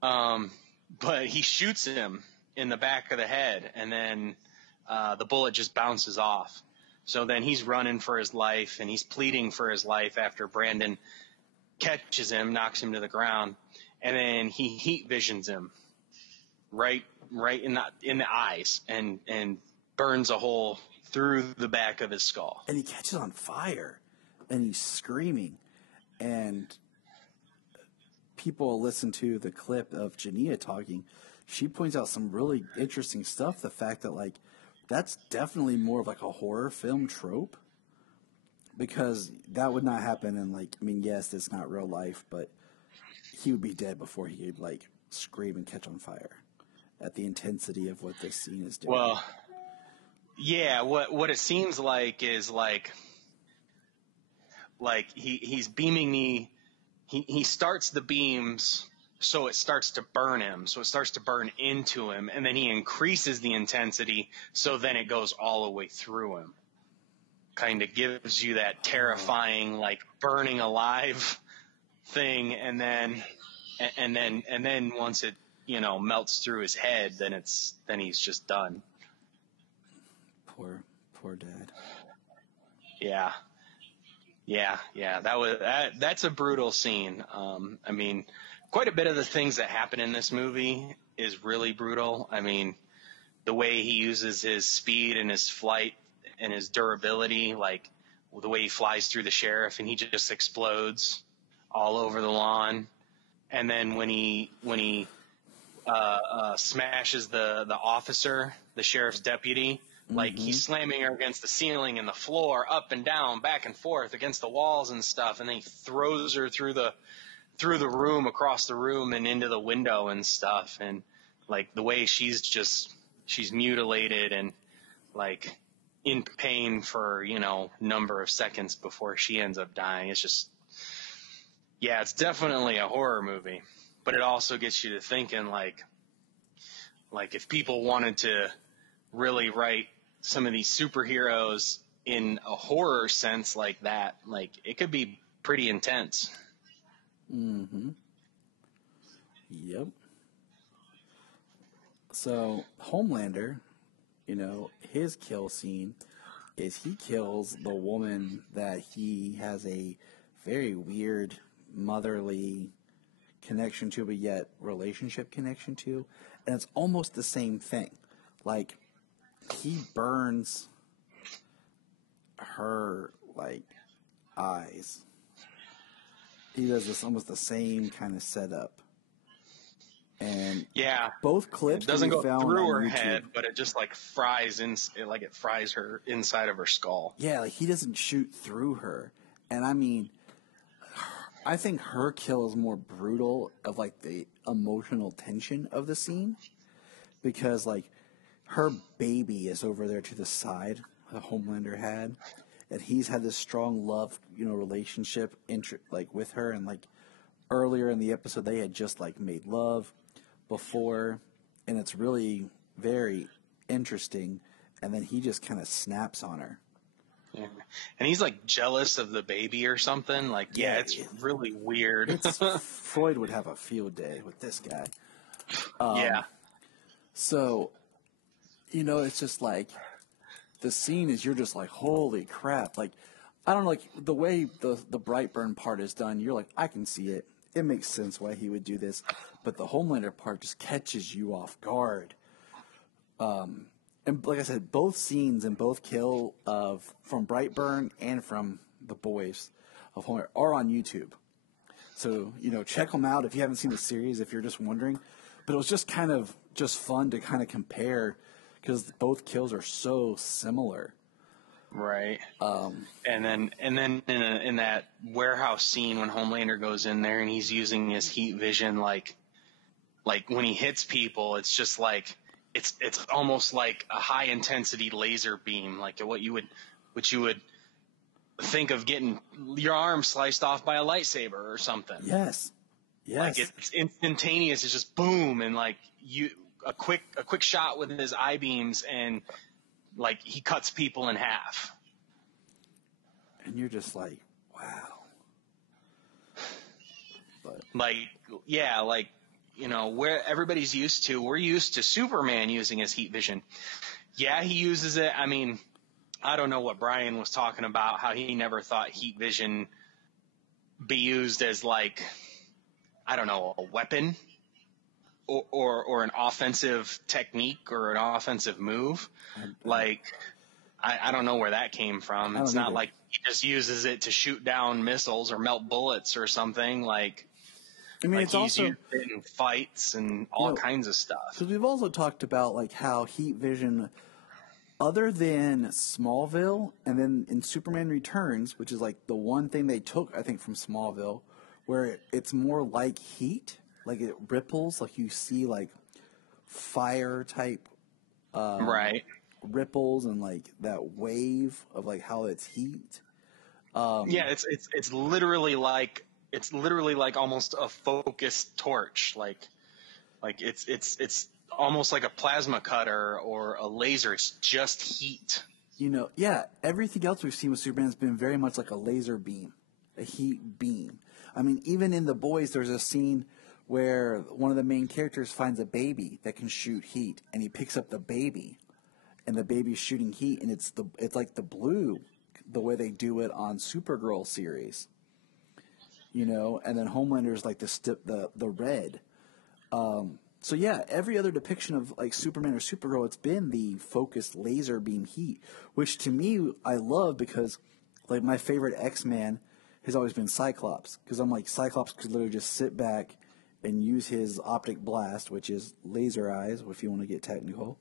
but he shoots him in the back of the head, and then the bullet just bounces off. So then he's running for his life, and he's pleading for his life after Brandon catches him, knocks him to the ground, and then he heat visions him right in the eyes, and burns a hole through the back of his skull. And he catches on fire, and he's screaming, and people listen to the clip of Jania talking. She points out some really interesting stuff. The fact that, like, that's definitely more of like a horror film trope, because that would not happen in, like, yes, it's not real life, but he would be dead before he could, like, scream and catch on fire at the intensity of what this scene is doing. Well, yeah, what it seems like is like he's beaming me. He starts the beams, so it starts to burn him. So it starts to burn into him, and then he increases the intensity, so then it goes all the way through him. Kind of gives you that terrifying, like, burning alive thing, and then once it melts through his head, then he's just done. Poor dad. Yeah. That's a brutal scene. Quite a bit of the things that happen in this movie is really brutal. The way he uses his speed and his flight and his durability, like the way he flies through the sheriff and he just explodes all over the lawn. And then when he smashes the officer, the sheriff's deputy, like he's slamming her against the ceiling and the floor, up and down, back and forth against the walls and stuff. And then he throws her through the room, across the room and into the window and stuff. And like the way she's mutilated and like in pain for, number of seconds before she ends up dying. It's just, yeah, it's definitely a horror movie, but it also gets you to thinking like if people wanted to really write some of these superheroes in a horror sense like that, like it could be pretty intense. Mm-hmm. Yep. So Homelander, his kill scene is he kills the woman that he has a very weird motherly connection to, but yet relationship connection to. And it's almost the same thing. Like, he burns her, like, eyes. He does this almost the same kind of setup. And yeah, both clips it doesn't go through her YouTube, head, but it just like fries it fries her inside of her skull. Yeah, like he doesn't shoot through her. And I think her kill is more brutal of like the emotional tension of the scene, because like her baby is over there to the side the Homelander had, and he's had this strong love, relationship like with her, and like earlier in the episode they had just like made love before, and it's really very interesting, and then he just kind of snaps on her. Yeah. And he's like jealous of the baby or something. Like, yeah, it's really weird. Freud would have a field day with this guy. Yeah. So, it's just like the scene is, you're just like, holy crap. Like, I don't know, like the way the Brightburn part is done, you're like, I can see it. It makes sense why he would do this. But the Homelander part just catches you off guard. And like I said, both scenes and both kill from Brightburn and from the boys of Homelander are on YouTube. So, check them out if you haven't seen the series, if you're just wondering. But it was just kind of just fun to kind of compare, because both kills are so similar. Right. And then in that warehouse scene when Homelander goes in there and he's using his heat vision, like when he hits people, it's just like, it's almost like a high intensity laser beam, like what you would think of getting your arm sliced off by a lightsaber or something. Yes. Like it's instantaneous. It's just boom, and like a quick shot with his eye beams, and like he cuts people in half. And you're just like, wow. But like, yeah, like, where everybody's we're used to Superman using his heat vision. Yeah, he uses it. I mean, I don't know what Brian was talking about, how he never thought heat vision be used as like, I don't know, a weapon or an offensive technique or an offensive move. Like, I don't know where that came from. It's not like he just uses it to shoot down missiles or melt bullets or something. Like, I mean, it's he's also used it in fights and all kinds of stuff. Because we've also talked about like how heat vision, other than Smallville and then in Superman Returns, which is like the one thing they took, I think, from Smallville, where it's more like heat, like it ripples, like you see like fire type right, ripples, and like that wave of like how it's heat. Yeah, it's literally like almost a focused torch, like it's almost like a plasma cutter or a laser. It's just heat. Everything else we've seen with Superman has been very much like a laser beam, a heat beam. I mean, even in The Boys, there's a scene where one of the main characters finds a baby that can shoot heat, and he picks up the baby, and the baby's shooting heat, and it's like the blue, the way they do it on Supergirl series. And then Homelander's like the red. So yeah, every other depiction of like Superman or Supergirl, it's been the focused laser beam heat, which to me I love, because like my favorite X-Man has always been Cyclops, because I'm like, Cyclops could literally just sit back and use his optic blast, which is laser eyes, if you want to get technical.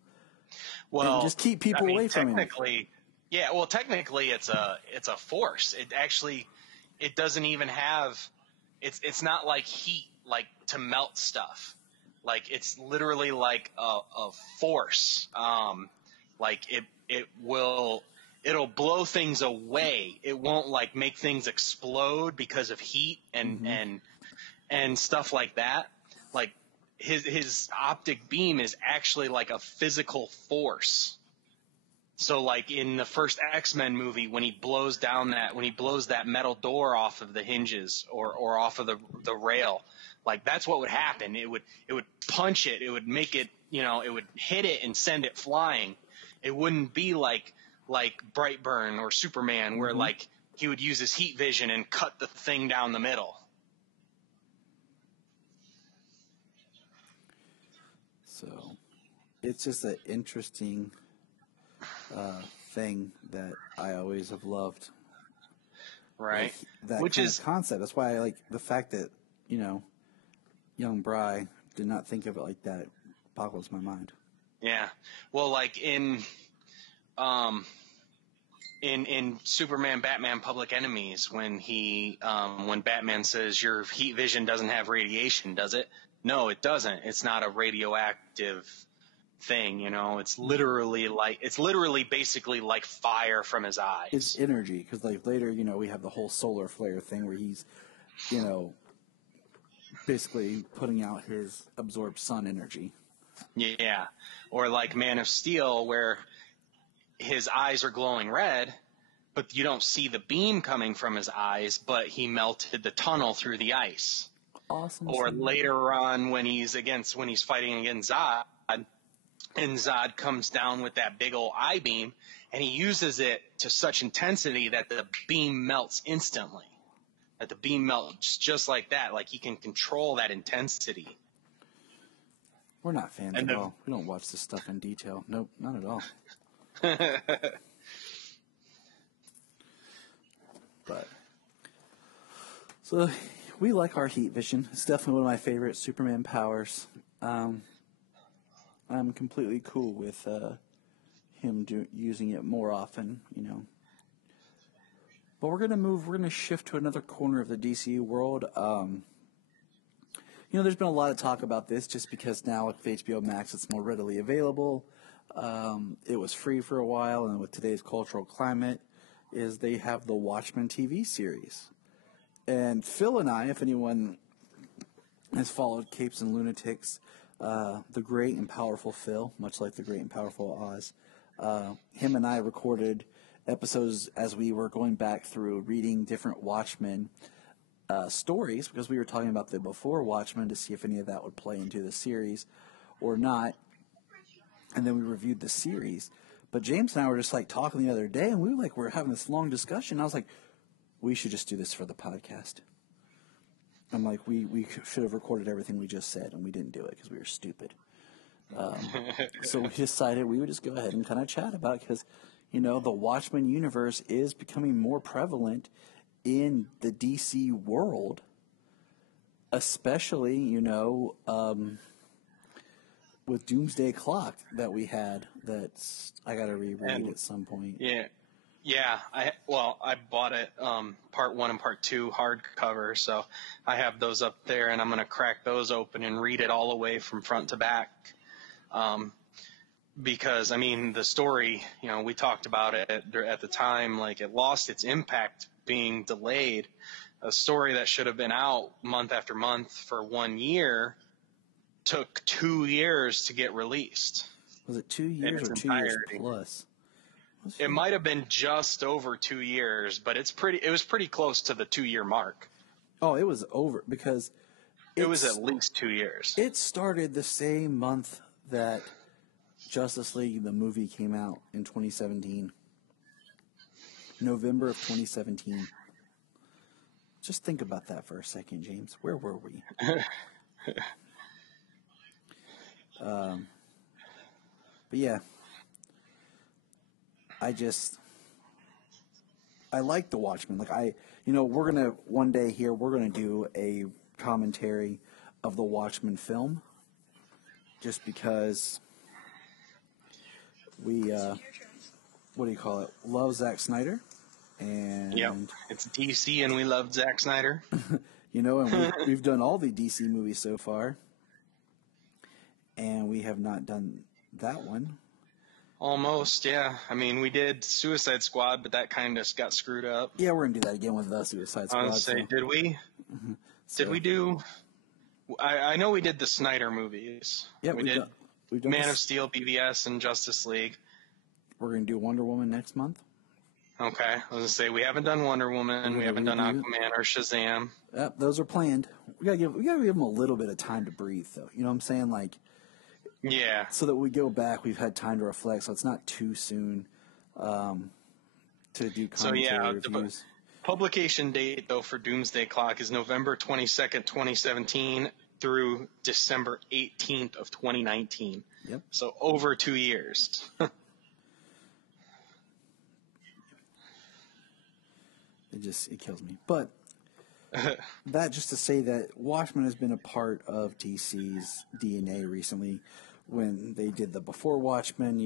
Well, and just keep people away from him. Yeah, well, technically it's a force. It doesn't even have, it's not like heat, like to melt stuff. Like it's literally like a force. Like it'll blow things away. It won't like make things explode because of heat and stuff like that. Like his optic beam is actually like a physical force. So like in the first X-Men movie, when he blows that metal door off of the hinges or off of the rail, like that's what would happen. It would punch it. It would make it, it would hit it and send it flying. It wouldn't be like Brightburn or Superman, where like he would use his heat vision and cut the thing down the middle. So it's just an interesting thing that I always have loved. Right. Like, that concept. That's why I like the fact that, young Bry did not think of it like that. Boggles my mind. Yeah. Well, like in in Superman Batman Public Enemies, when when Batman says your heat vision doesn't have radiation, does it? No, it doesn't. It's not a radioactive thing, it's literally basically like fire from his eyes. It's energy, because like later, we have the whole solar flare thing where he's, basically putting out his absorbed sun energy. Yeah. Or like Man of Steel, where his eyes are glowing red, but you don't see the beam coming from his eyes, but he melted the tunnel through the ice. Awesome. Or later on when he's fighting against Zod, and Zod comes down with that big old eye beam, and he uses it to such intensity that the beam melts instantly. That the beam melts just like that. Like he can control that intensity. We're not fans at all. We don't watch this stuff in detail. Nope, not at all. But so we like our heat vision. It's definitely one of my favorite Superman powers. I'm completely cool with him using it more often, But we're going to shift to another corner of the DC world. There's been a lot of talk about this just because now with HBO Max it's more readily available. It was free for a while, and with today's cultural climate, they have the Watchmen TV series. And Phil and I, if anyone has followed Capes and Lunatics, the great and powerful Phil, much like the great and powerful Oz, him and I recorded episodes as we were going back through reading different Watchmen stories, because we were talking about the before Watchmen to see if any of that would play into the series or not. And then we reviewed the series. But James and I were just like talking the other day, and we were having this long discussion. I was like, we should just do this for the podcast. I'm like, we should have recorded everything we just said, and we didn't do it because we were stupid. So we decided we would just go ahead and kind of chat about it because, the Watchmen universe is becoming more prevalent in the DC world, especially, with Doomsday Clock that we had. That's I got to reread at some point. Yeah. I bought it part 1 and part 2 hardcover, so I have those up there, and I'm gonna crack those open and read it all the way from front to back. Because the story, we talked about it at the time, like it lost its impact being delayed. A story that should have been out month after month for 1 year took 2 years to get released. Was it 2 years or 2 years plus? It might have been just over 2 years, but it was pretty close to the 2-year mark. Oh, it was over because it was at least 2 years. It started the same month that Justice League, the movie, came out in 2017. November of 2017. Just think about that for a second, James. Where were we? But yeah, I like the Watchmen. Like we're gonna one day here. We're gonna do a commentary of the Watchmen film, just because we love Zack Snyder, and it's DC, and we love Zack Snyder. And we've done all the DC movies so far, and we have not done that one. Almost, yeah. We did Suicide Squad, but that kind of got screwed up. Yeah, we're gonna do that again with the Suicide Squad. I was gonna say, did we? Mm-hmm. Did we do? I know we did the Snyder movies. Yeah, we've done Man of Steel, BVS, and Justice League. We're going to do Wonder Woman next month. Okay. I was going to say, we haven't done Wonder Woman. We haven't done Aquaman or Shazam. Yep, those are planned. We gotta give them a little bit of time to breathe, though. You know what I'm saying? Like, yeah. So that we go back, we've had time to reflect, so it's not too soon to do commentary reviews. Publication date, though, for Doomsday Clock is November 22nd, 2017 through December 18th of 2019. Yep. So over 2 years. It kills me. But that just to say that Watchmen has been a part of DC's DNA recently. when they did the Before Watchmen,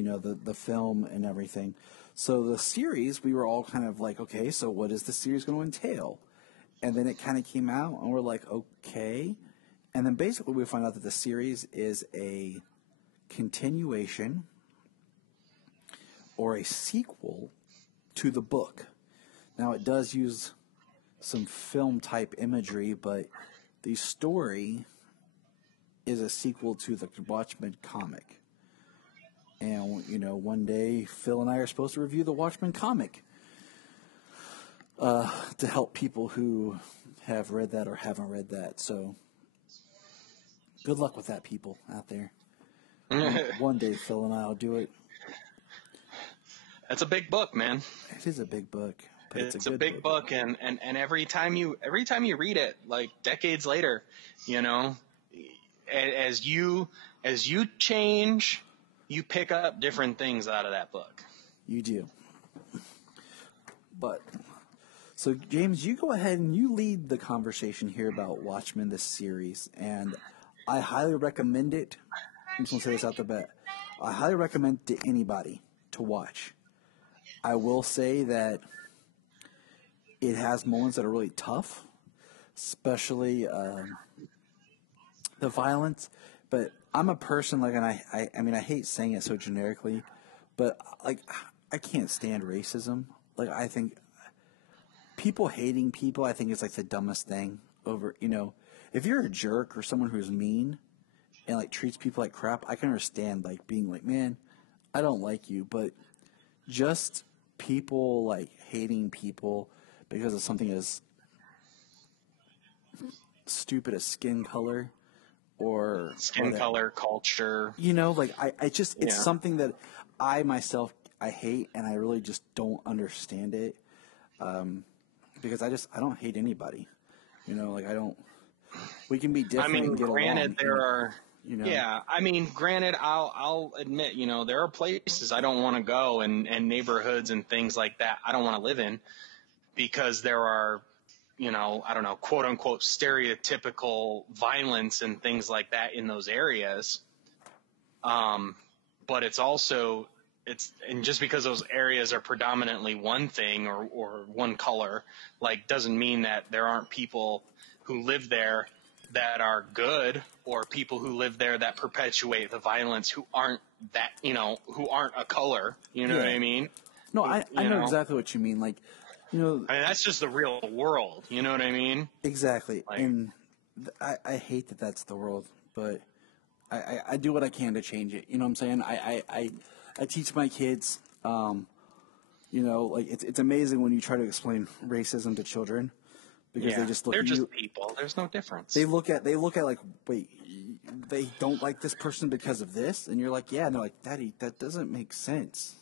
the film and everything. So the series, we were all kind of like, okay, so what is the series going to entail? And then it kind of came out, and we're like, okay. And then basically we find out that the series is a continuation or a sequel to the book. Now, it does use some film-type imagery, but the story is a sequel to the Watchmen comic. And, one day Phil and I are supposed to review the Watchmen comic to help people who have read that or haven't read that. So, good luck with that, people out there. One day Phil and I will do it. That's a big book, man. It is a big book. But it's a big book, and every time you read it, like decades later, as you change, you pick up different things out of that book. You do. But so James, you go ahead and you lead the conversation here about Watchmen, this series, and I highly recommend it. I'm just gonna say this out the bat. I highly recommend it to anybody to watch. I will say that it has moments that are really tough, especially the violence. But I'm a person and I hate saying it so generically, but I can't stand racism. I think people hating people, I think is the dumbest thing over. If you're a jerk or someone who's mean and treats people like crap, I can understand being man, I don't like you, but just people hating people because of something as stupid as skin color or color, culture. It's something that I myself, I hate, and I really just don't understand it. Because I don't hate anybody. We can be different and get granted, along. Yeah, granted, I'll admit, there are places I don't want to go and neighborhoods and things like that I don't want to live in because there are, I don't know, quote unquote stereotypical violence and things like that in those areas. But it's also, and just because those areas are predominantly one thing or one color, doesn't mean that there aren't people who live there that are good or people who live there that perpetuate the violence who aren't that, who aren't a color. You know what I mean? No, I know exactly what you mean. That's just the real world. You know what I mean? Exactly. And I hate that that's the world, but I do what I can to change it. You know what I'm saying? I teach my kids, it's amazing when you try to explain racism to children because they just look at you. They're just people. There's no difference. They look at wait, they don't like this person because of this? And you're like, yeah. And they're like, Daddy, that doesn't make sense.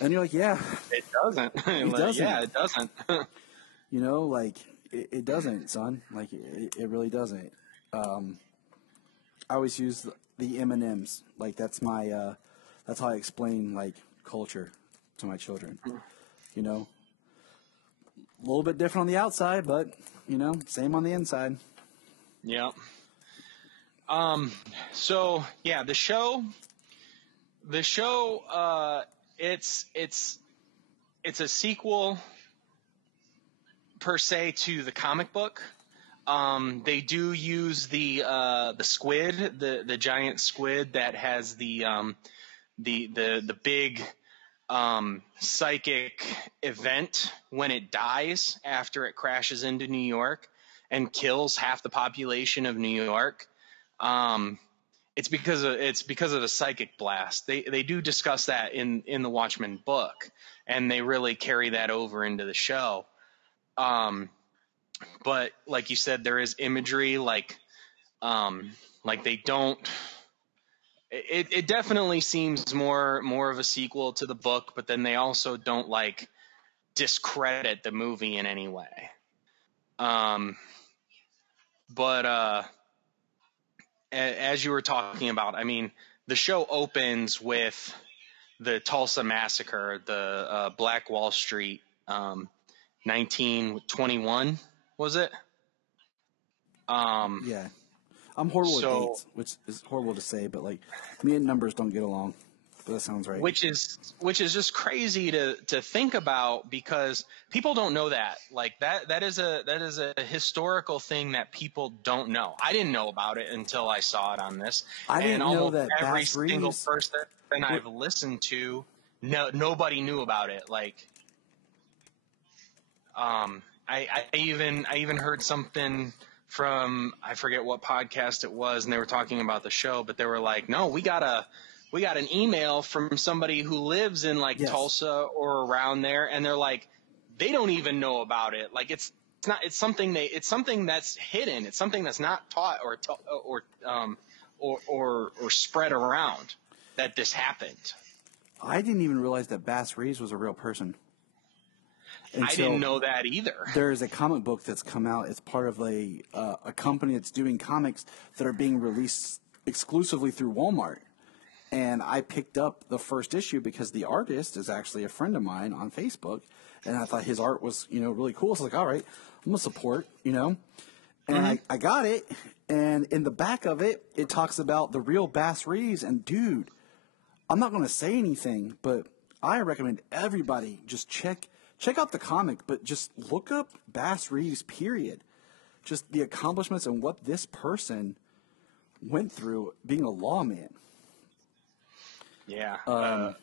And you're like, yeah. It doesn't. It doesn't. Yeah, it doesn't. It doesn't, son. It really doesn't. I always use the M&Ms. That's my, that's how I explain, culture to my children. A little bit different on the outside, but, same on the inside. Yeah. So, yeah, the show, it's a sequel per se to the comic book. They do use the squid, the giant squid that has the big psychic event when it dies after it crashes into New York and kills half the population of New York. It's because of a psychic blast. They do discuss that in the Watchmen book, and they really carry that over into the show. But like you said, there is imagery they don't. It definitely seems more of a sequel to the book, but then they also don't discredit the movie in any way. But as you were talking about, the show opens with the Tulsa Massacre, the Black Wall Street, 1921, was it? Yeah. I'm horrible with dates, which is horrible to say, but like me and numbers don't get along. But that sounds right. Which is just crazy to think about, because people don't know that. Like that is a historical thing that people don't know. I didn't know about it until I saw it on this. I didn't know that every Bass single Reeves- person I've listened to, nobody knew about it. Like, I even heard something from, I forget what podcast it was, and they were talking about the show, but they were like, no, we got an email from somebody who lives in like Tulsa or around there, and they're like, they don't even know about it. Like it's something that's hidden. It's something that's not taught or spread around that this happened. I didn't even realize that Bass Reeves was a real person. I didn't know that either. There's a comic book that's come out. It's part of a company that's doing comics that are being released exclusively through Walmart. And I picked up the first issue because the artist is actually a friend of mine on Facebook, and I thought his art was, really cool. So I was like, all right, I'm gonna support, And I got it, and in the back of it, it talks about the real Bass Reeves. And dude, I'm not gonna say anything, but I recommend everybody just check out the comic, but just look up Bass Reeves, period. Just the accomplishments and what this person went through being a lawman. Yeah. A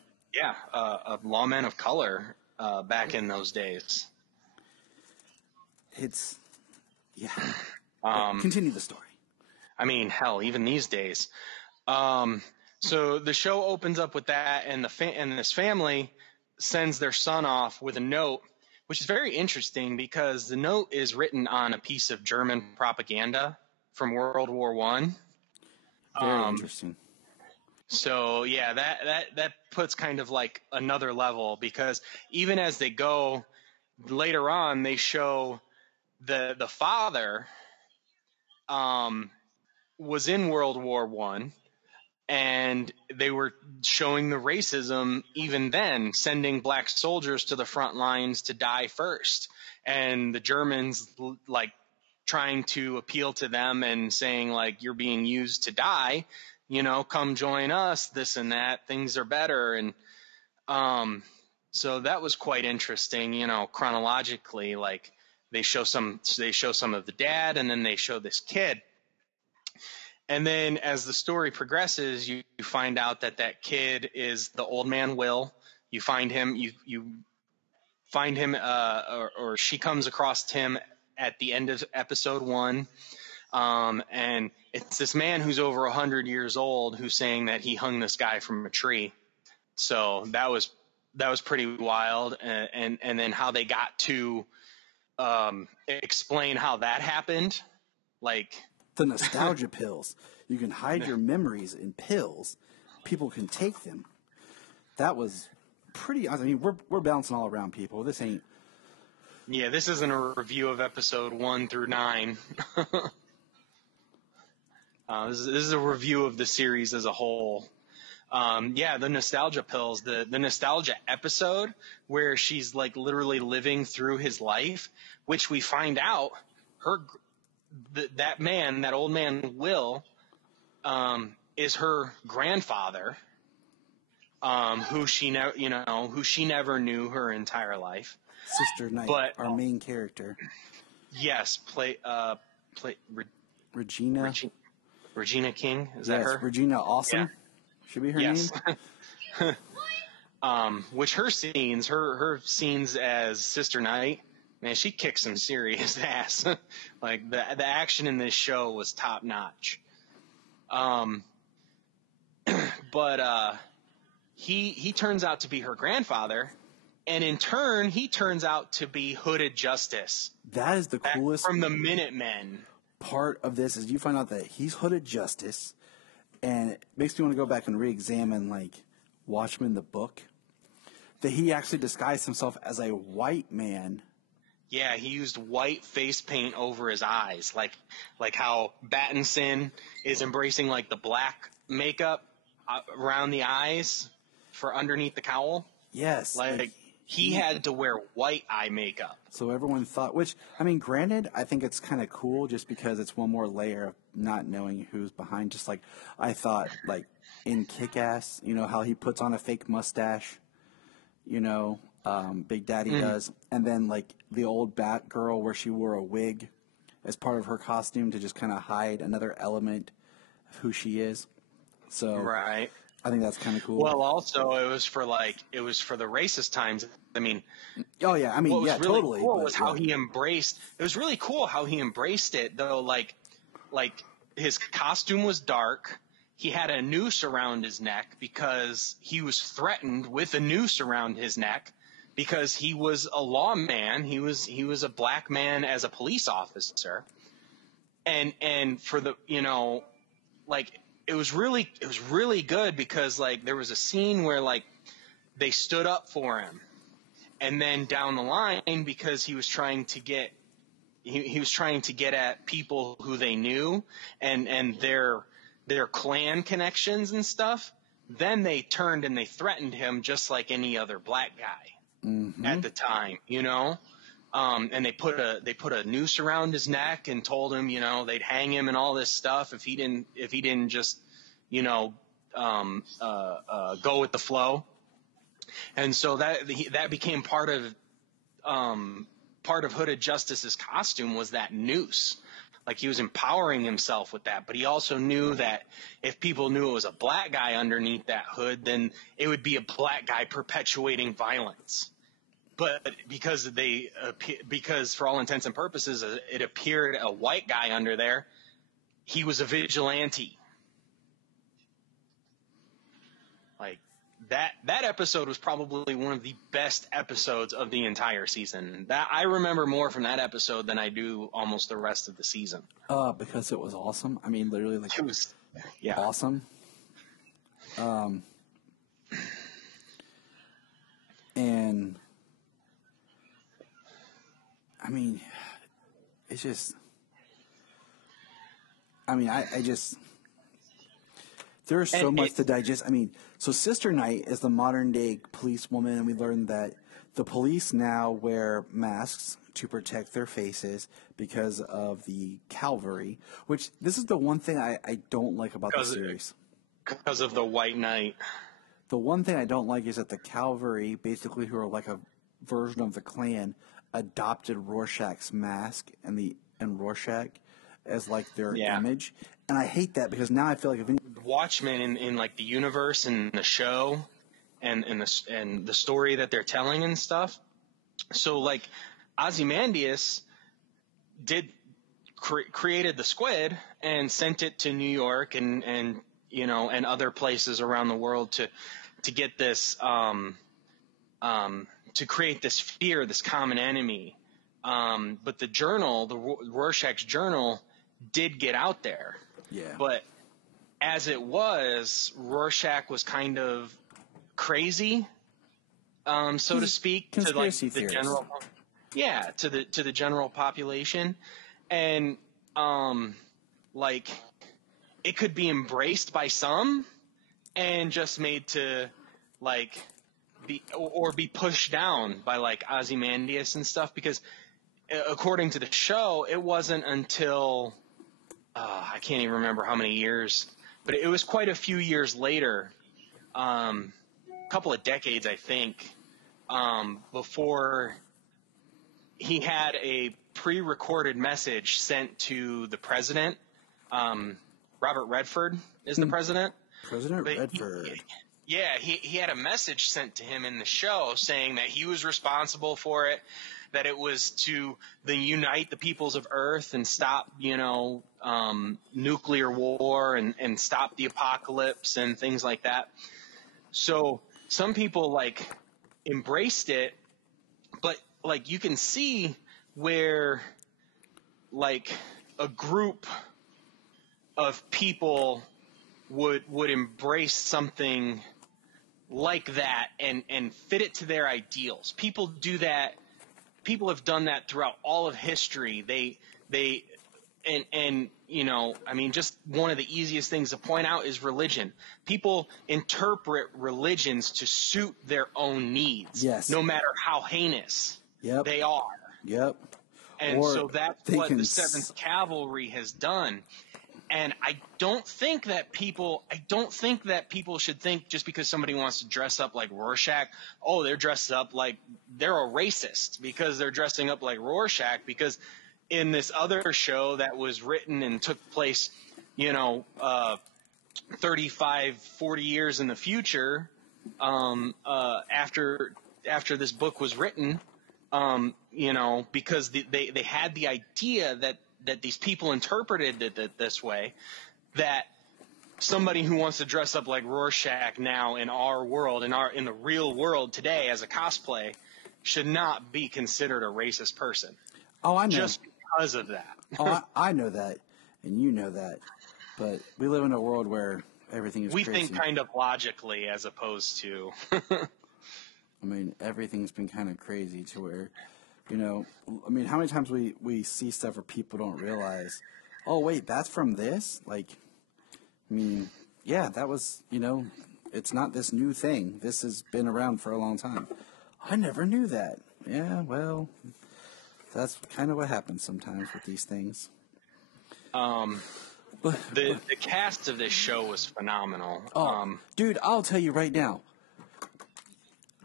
lawman of color back in those days. Continue the story. I mean, hell, even these days. So the show opens up with that, and this family sends their son off with a note, which is very interesting because the note is written on a piece of German propaganda from World War I. Very interesting. So yeah, that puts kind of like another level, because even as they go later on, they show the father was in World War I, and they were showing the racism even then, sending black soldiers to the front lines to die first, and the Germans like trying to appeal to them and saying like, you're being used to die. Come join us, this and that, things are better. And so that was quite interesting, chronologically. Like they show some of the dad, and then they show this kid. And then as the story progresses, you find out that kid is the old man Will. You find him, you find him, or she comes across him at the end of episode 1. And it's this man who's over 100 years old who's saying that he hung this guy from a tree. So that was pretty wild. And then how they got to explain how that happened, like the nostalgia pills. You can hide your memories in pills. People can take them. That was pretty. I mean, we're bouncing all around, people. This ain't. Yeah, this isn't a review of episode 1 through 9. This is a review of the series as a whole. The nostalgia pills, the nostalgia episode where she's like literally living through his life, which we find out that old man Will, is her grandfather, who she never knew her entire life. Sister Knight, our main character. Yes, Regina. Regina King, is that her? Regina Awesome. Yeah. Should be her name. Which her scenes as Sister Knight, man, she kicks some serious ass. Like the action in this show was top notch. But he turns out to be her grandfather, and in turn he turns out to be Hooded Justice. That is the coolest from the Minutemen. Part of this is you find out that he's Hooded Justice, and it makes me want to go back and re-examine like Watchmen the book, that he actually disguised himself as a white man. Yeah, he used white face paint over his eyes, like how Battinson is embracing like the black makeup around the eyes for underneath the cowl. Yes, like He had to wear white eye makeup. So everyone thought, which, I mean, granted, I think it's kind of cool just because it's one more layer of not knowing who's behind. Just like I thought, like in Kick-Ass, you know, how he puts on a fake mustache, you know, Big Daddy does. And then like the old Batgirl where she wore a wig as part of her costume to just kind of hide another element of who she is. So Right. I think that's kind of cool. Well, also, it was for the racist times. I mean, oh yeah, I mean, what was yeah, really totally. cool but, was how he embraced. It was really cool how he embraced it, though. Like his costume was dark. He had a noose around his neck because he was threatened with a noose around his neck because he was a lawman. He was a black man as a police officer, and for the like. It was really good because like there was a scene where like they stood up for him, and then down the line because he was trying to get at people who they knew and their clan connections and stuff. Then they turned and they threatened him just like any other black guy at the time, you know. And they put a noose around his neck and told him, you know, they'd hang him and all this stuff if he didn't just, you know, go with the flow. And so that became part of Hooded Justice's costume was that noose. Like he was empowering himself with that, but he also knew that if people knew it was a black guy underneath that hood, then it would be a black guy perpetuating violence. But because for all intents and purposes, it appeared a white guy under there, he was a vigilante. Like that episode was probably one of the best episodes of the entire season. That I remember more from that episode than I do almost the rest of the season. Because it was awesome. I mean, literally, like it was, yeah, awesome. And I mean, it's just. I mean, I just. There is so much to digest. I mean, so Sister Night is the modern day policewoman, and we learned that the police now wear masks to protect their faces because of the cavalry, which this is the one thing I don't like about the series. Because of the White Knight. The one thing I don't like is that the cavalry, basically who are like a version of the Klan, adopted Rorschach's mask and Rorschach as like their image. And I hate that because now I feel like if Watchmen in like the universe and the show and the story that they're telling and stuff. So like Ozymandias created the squid and sent it to New York and you know and other places around the world to get this to create this fear, this common enemy. But the journal, the Rorschach's journal, did get out there. Yeah. But as it was, Rorschach was kind of crazy, so to speak, to like the general, to the general population, and like it could be embraced by some, and just made to like be pushed down by like Ozymandias and stuff, because according to the show, it wasn't until I can't even remember how many years. But it was quite a few years later, a couple of decades, I think, before he had a pre-recorded message sent to the president. Robert Redford is the president. President Redford. He had a message sent to him in the show saying that he was responsible for it, that it was to unite the peoples of Earth and stop, you know, nuclear war and stop the apocalypse and things like that. So some people like embraced it, but like you can see where like a group of people would embrace something like that and fit it to their ideals. People do that. People have done that throughout all of history. just one of the easiest things to point out is religion. People interpret religions to suit their own needs, Yes. no matter how heinous they are. Yep. And Or so that's they what can the 7th Cavalry has done. And I don't think that people should think just because somebody wants to dress up like Rorschach, oh, they're dressed up like they're a racist because they're dressing up like Rorschach, because in this other show that was written and took place, 35, 40 years in the future, after this book was written, because they had the idea that these people interpreted it this way, that somebody who wants to dress up like Rorschach now in our world, in the real world today as a cosplay, should not be considered a racist person. Oh, I know. Just because of that. I know that, and you know that, but we live in a world where everything is crazy. We think kind of logically as opposed to... I mean, everything's been kind of crazy to where, how many times we see stuff where people don't realize, oh, wait, that's from this? Like, that was, it's not this new thing. This has been around for a long time. I never knew that. Yeah, well, that's kind of what happens sometimes with these things. The cast of this show was phenomenal. Dude, I'll tell you right now.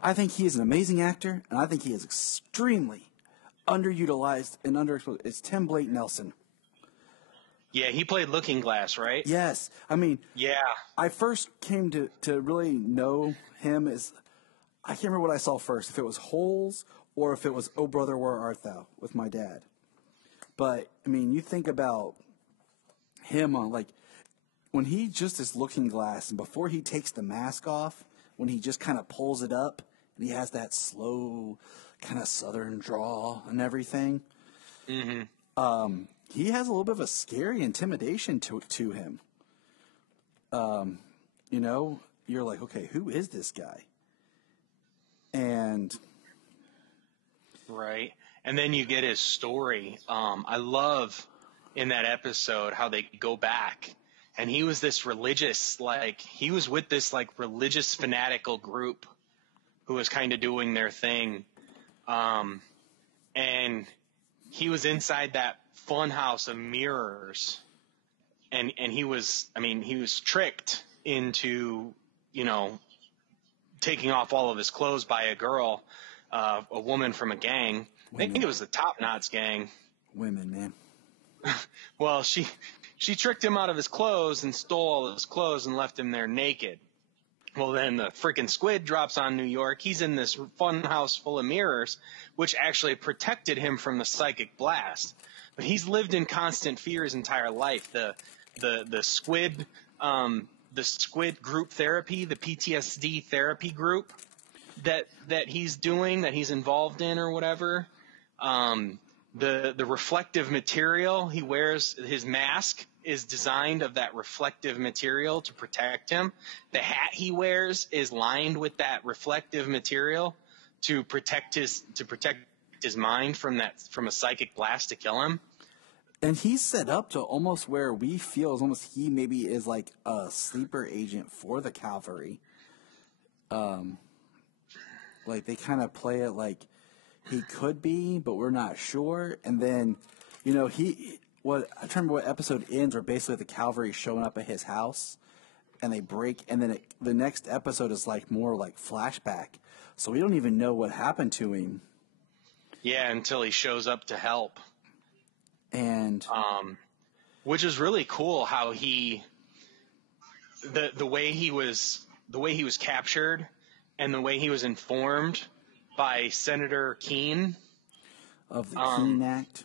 I think he is an amazing actor, and I think he is extremely underutilized and underexploited. It's Tim Blake Nelson. Yeah, he played Looking Glass, right? Yes. Yeah. I first came to really know him as, I can't remember what I saw first, if it was Holes or if it was Oh Brother, Where Art Thou with my dad. But, you think about him on, when he just is Looking Glass, and before he takes the mask off, when he just kind of pulls it up, and he has that slow kind of southern drawl and everything. Mm-hmm. He has a little bit of a scary intimidation to him. You're like, okay, who is this guy? And right. And then you get his story. I love in that episode how they go back, and he was this religious, he was with this religious fanatical group who was kind of doing their thing. And he was inside that fun house of mirrors, and he was tricked into, taking off all of his clothes by a girl, a woman from a gang. Women. I think it was the Top Knots gang. Women, man. Well, she tricked him out of his clothes and stole all of his clothes and left him there naked. Well, then the freaking squid drops on New York. He's in this fun house full of mirrors, which actually protected him from the psychic blast. But he's lived in constant fear his entire life. The squid group therapy, the PTSD therapy group that he's doing, that he's involved in or whatever. The reflective material he wears, his mask is designed of that reflective material to protect him. The hat he wears is lined with that reflective material to protect his mind from a psychic blast to kill him. And he's set up to almost where we feel as almost he maybe is like a sleeper agent for the cavalry. They kind of play it like he could be, but we're not sure. And then, I don't remember what episode ends where basically the cavalry showing up at his house and they break, and then the next episode is more flashback. So we don't even know what happened to him. Yeah, until he shows up to help. And which is really cool how the way he was captured and the way he was informed by Senator Keene of the Keene Act.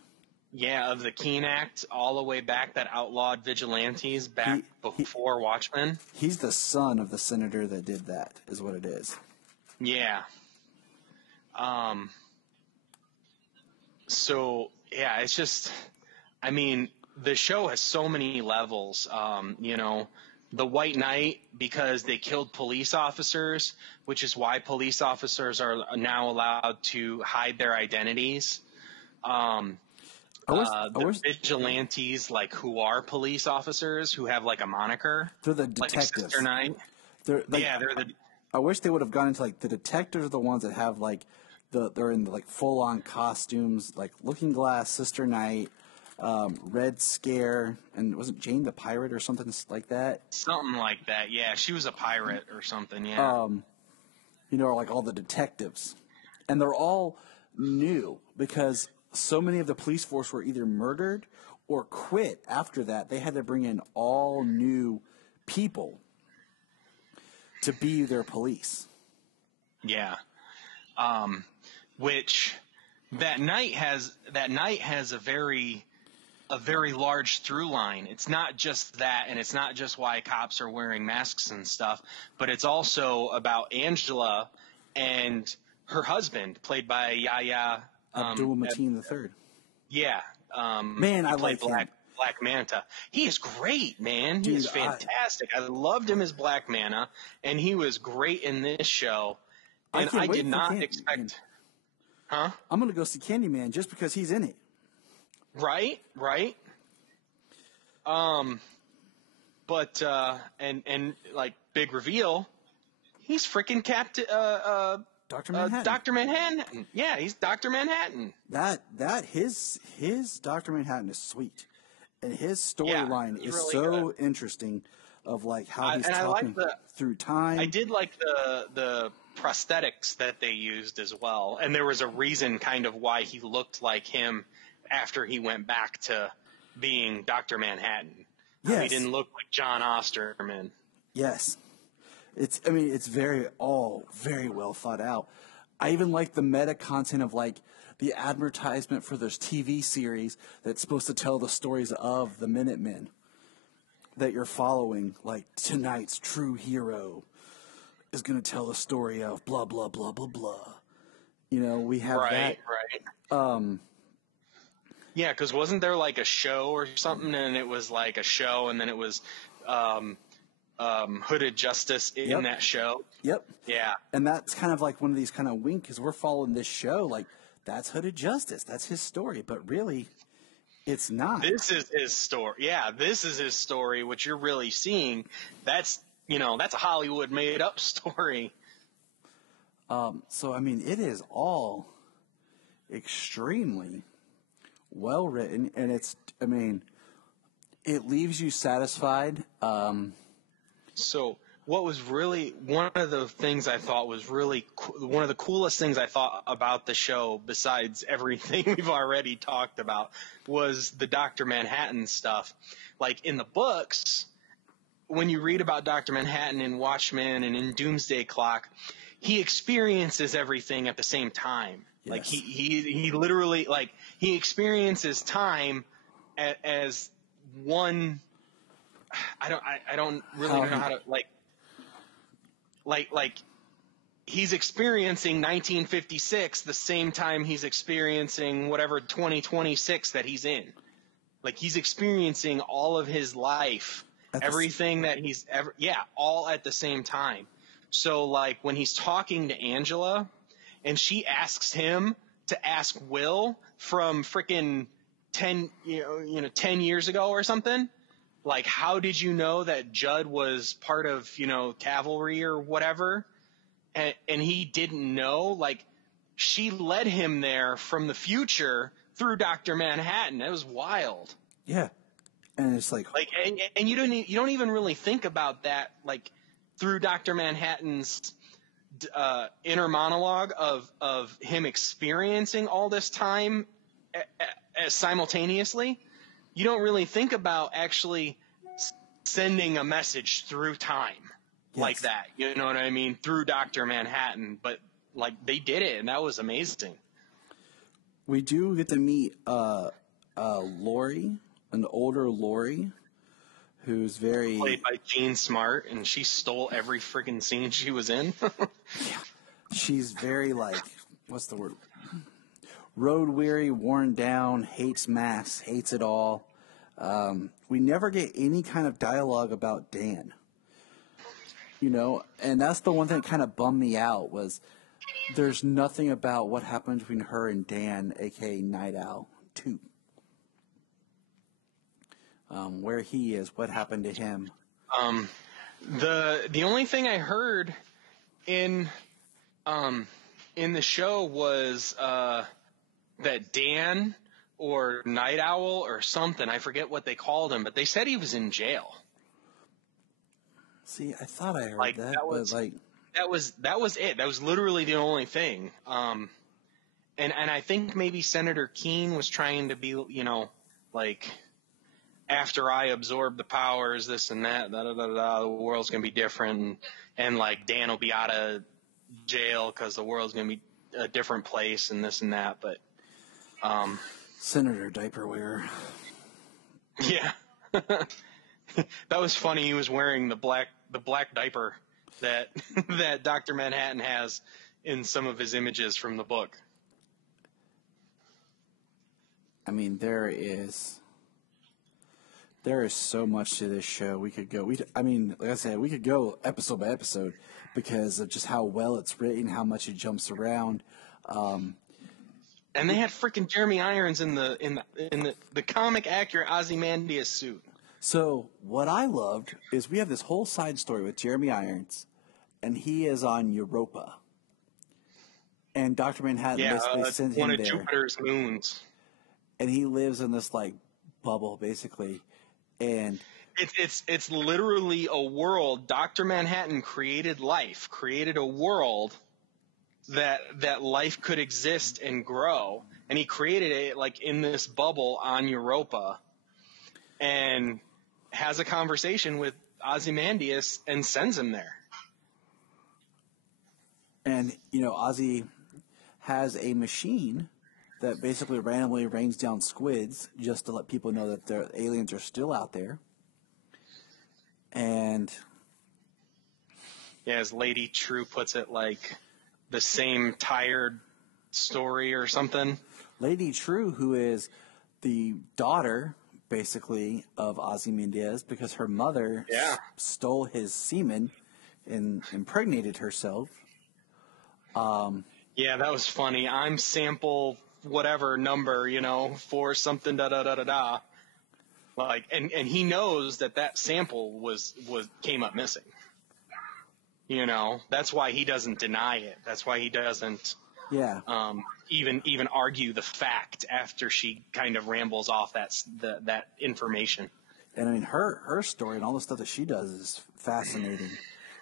Yeah, of the Keene Act, all the way back, that outlawed vigilantes back before Watchmen. He's the son of the senator that did that, is what it is. Yeah. So, yeah, it's just, the show has so many levels. The White Knight, because they killed police officers, which is why police officers are now allowed to hide their identities. the vigilantes, like, who are police officers who have like a moniker. They're the Like detectives. Sister Night. They're the. I wish they would have gone into like the detectives are the ones that have like they're in like full on costumes, like Looking Glass, Sister Night, Red Scare, and wasn't Jane the Pirate or something like that? Something like that. Yeah, she was a pirate or something. Yeah. Like all the detectives, and they're all new because so many of the police force were either murdered or quit after that. They had to bring in all new people to be their police. Yeah. Which that night has a very large through line. It's not just that, and it's not just why cops are wearing masks and stuff, but it's also about Angela and her husband, played by Yahya Abdul-Mateen III. Yeah. Man, I like him. Black Manta. He is great, man. He Dude, is fantastic. I loved him as Black Manta, and he was great in this show. And I did not expect. Huh? I'm gonna go see Candyman just because he's in it. Right. But and like big reveal, he's freaking Captain Dr. Manhattan. Dr. Manhattan. Yeah, he's Dr. Manhattan. His Dr. Manhattan is sweet. And his storyline is really so good. Interesting of like how he's and talking through time. I did like the prosthetics that they used as well. And there was a reason kind of why he looked like him after he went back to being Dr. Manhattan. Yes. He didn't look like John Osterman. Yes. It's very well thought out. I even like the meta content of like the advertisement for this TV series that's supposed to tell the stories of the Minutemen that you're following. Like, tonight's true hero is going to tell the story of blah, blah, blah, blah, blah. We have that. Right. Yeah, because wasn't there like a show or something, and it was like a show, and then it was Hooded Justice in that show? Yep. Yeah. And that's kind of like one of these kind of wink, because we're following this show, like, that's Hooded Justice. That's his story. But really, it's not. This is his story. Yeah, this is his story, which you're really seeing. That's a Hollywood made-up story. So, it is all extremely well written, and it leaves you satisfied. So what was really one of the things I thought was really one of the coolest things I thought about the show, besides everything we've already talked about, was the Dr. Manhattan stuff. Like in the books, when you read about Dr. Manhattan in Watchmen and in Doomsday Clock, he experiences everything at the same time. Yes. Like he literally, like, he experiences time as one. I don't really know how to like he's experiencing 1956 the same time he's experiencing whatever 2026 that he's in. Like, he's experiencing all of his life, everything that he's ever, all at the same time. So like when he's talking to Angela and she asks him to ask Will from frickin' 10 years ago or something, like, how did you know that Judd was part of, cavalry or whatever? And he didn't know. Like, she led him there from the future through Dr. Manhattan. It was wild. Yeah. And it's like and you don't even really think about that, like, through Dr. Manhattan's inner monologue of him experiencing all this time simultaneously. You don't really think about actually sending a message through time like that. You know what I mean? Through Dr. Manhattan. But, like, they did it, and that was amazing. We do get to meet Lori, an older Lori, who's very... Played by Jean Smart, and she stole every freaking scene she was in. Yeah. She's very, like, what's the word? Road weary, worn down, hates masks, hates it all. We never get any kind of dialogue about Dan. And that's the one thing that kind of bummed me out, was there's nothing about what happened between her and Dan, a.k.a. Night Owl 2. where he is, what happened to him. The only thing I heard in the show was that Dan or Night Owl or something, I forget what they called him, but they said he was in jail. See, I thought I heard that was it. That was literally the only thing. And I think maybe Senator Keene was trying to be, after I absorb the powers, this and that, the world's gonna be different, and Dan will be out of jail because the world's gonna be a different place and this and that. But Senator Diaper Wearer. Yeah, that was funny. He was wearing the black diaper that that Dr. Manhattan has in some of his images from the book. I mean, there is so much to this show. We could go. Like I said, we could go episode by episode because of just how well it's written, how much it jumps around. And they had freaking Jeremy Irons in the comic accurate Ozymandias suit. So what I loved is we have this whole side story with Jeremy Irons, and he is on Europa, and Dr. Manhattan basically sent him one of there. Jupiter's moons. And he lives in this bubble basically, and it's literally a world. Dr. Manhattan created a world that life could exist and grow, and he created it in this bubble on Europa, and has a conversation with Ozymandias and sends him there. And Ozzy has a machine that basically randomly rains down squids just to let people know that the aliens are still out there. And as Lady True puts it, the same tired story or something. Lady True, who is the daughter, basically, of Ozymandias, because her mother stole his semen and impregnated herself. Yeah, that was funny. I'm sample whatever number, for something da. And he knows that sample came up missing. That's why he doesn't deny it. That's why he doesn't even argue the fact after she kind of rambles off that information. And her story and all the stuff that she does is fascinating,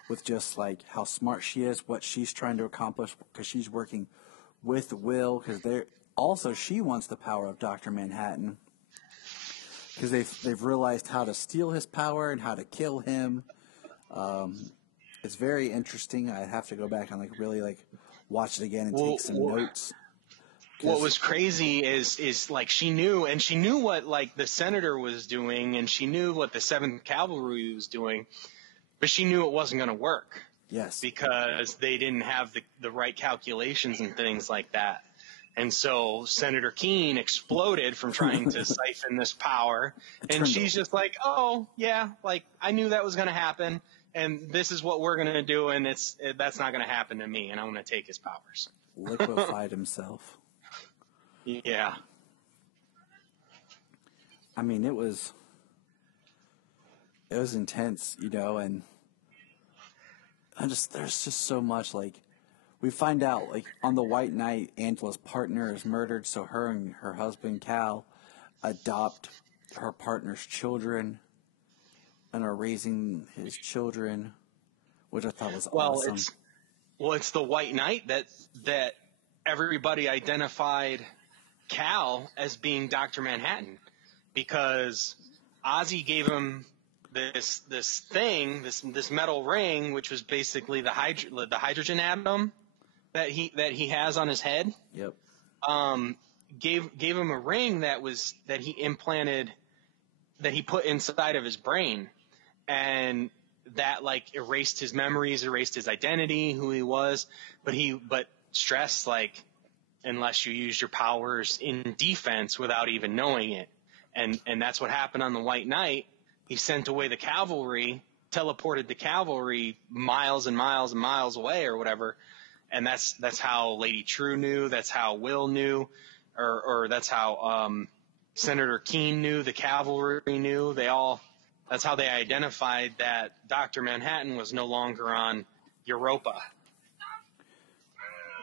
with just how smart she is, what she's trying to accomplish, because she's working with Will, because she wants the power of Dr. Manhattan, because they've realized how to steal his power and how to kill him. It's very interesting. I have to go back and really watch it again and take some notes. What was crazy is she knew what the Senator was doing, and she knew what the 7th Cavalry was doing, but she knew it wasn't going to work. Yes. Because they didn't have the right calculations and things like that. And so Senator Keene exploded from trying to siphon this power, and she's just oh yeah, I knew that was going to happen, and this is what we're going to do, and that's not going to happen to me, and I'm going to take his powers. Liquefied himself. Yeah. I mean, it was intense, and there's just so much, we find out, on the White Knight, Angela's partner is murdered, so her and her husband, Cal, adopt her partner's children and are raising his children, which I thought was awesome. It's the White Knight that everybody identified Cal as being Dr. Manhattan, because Ozzy gave him this thing, this metal ring, which was basically the hydrogen atom that he has on his head. Yep. Gave him a ring that he implanted, that he put inside of his brain, and that erased his memories, erased his identity, who he was, but stressed unless you use your powers in defense without even knowing it. And that's what happened on the White Knight. He sent away the cavalry, teleported the cavalry miles and miles and miles away or whatever. And that's how Lady True knew. That's how Will knew, or that's how Senator Keene knew, the cavalry knew. That's how they identified that Dr. Manhattan was no longer on Europa.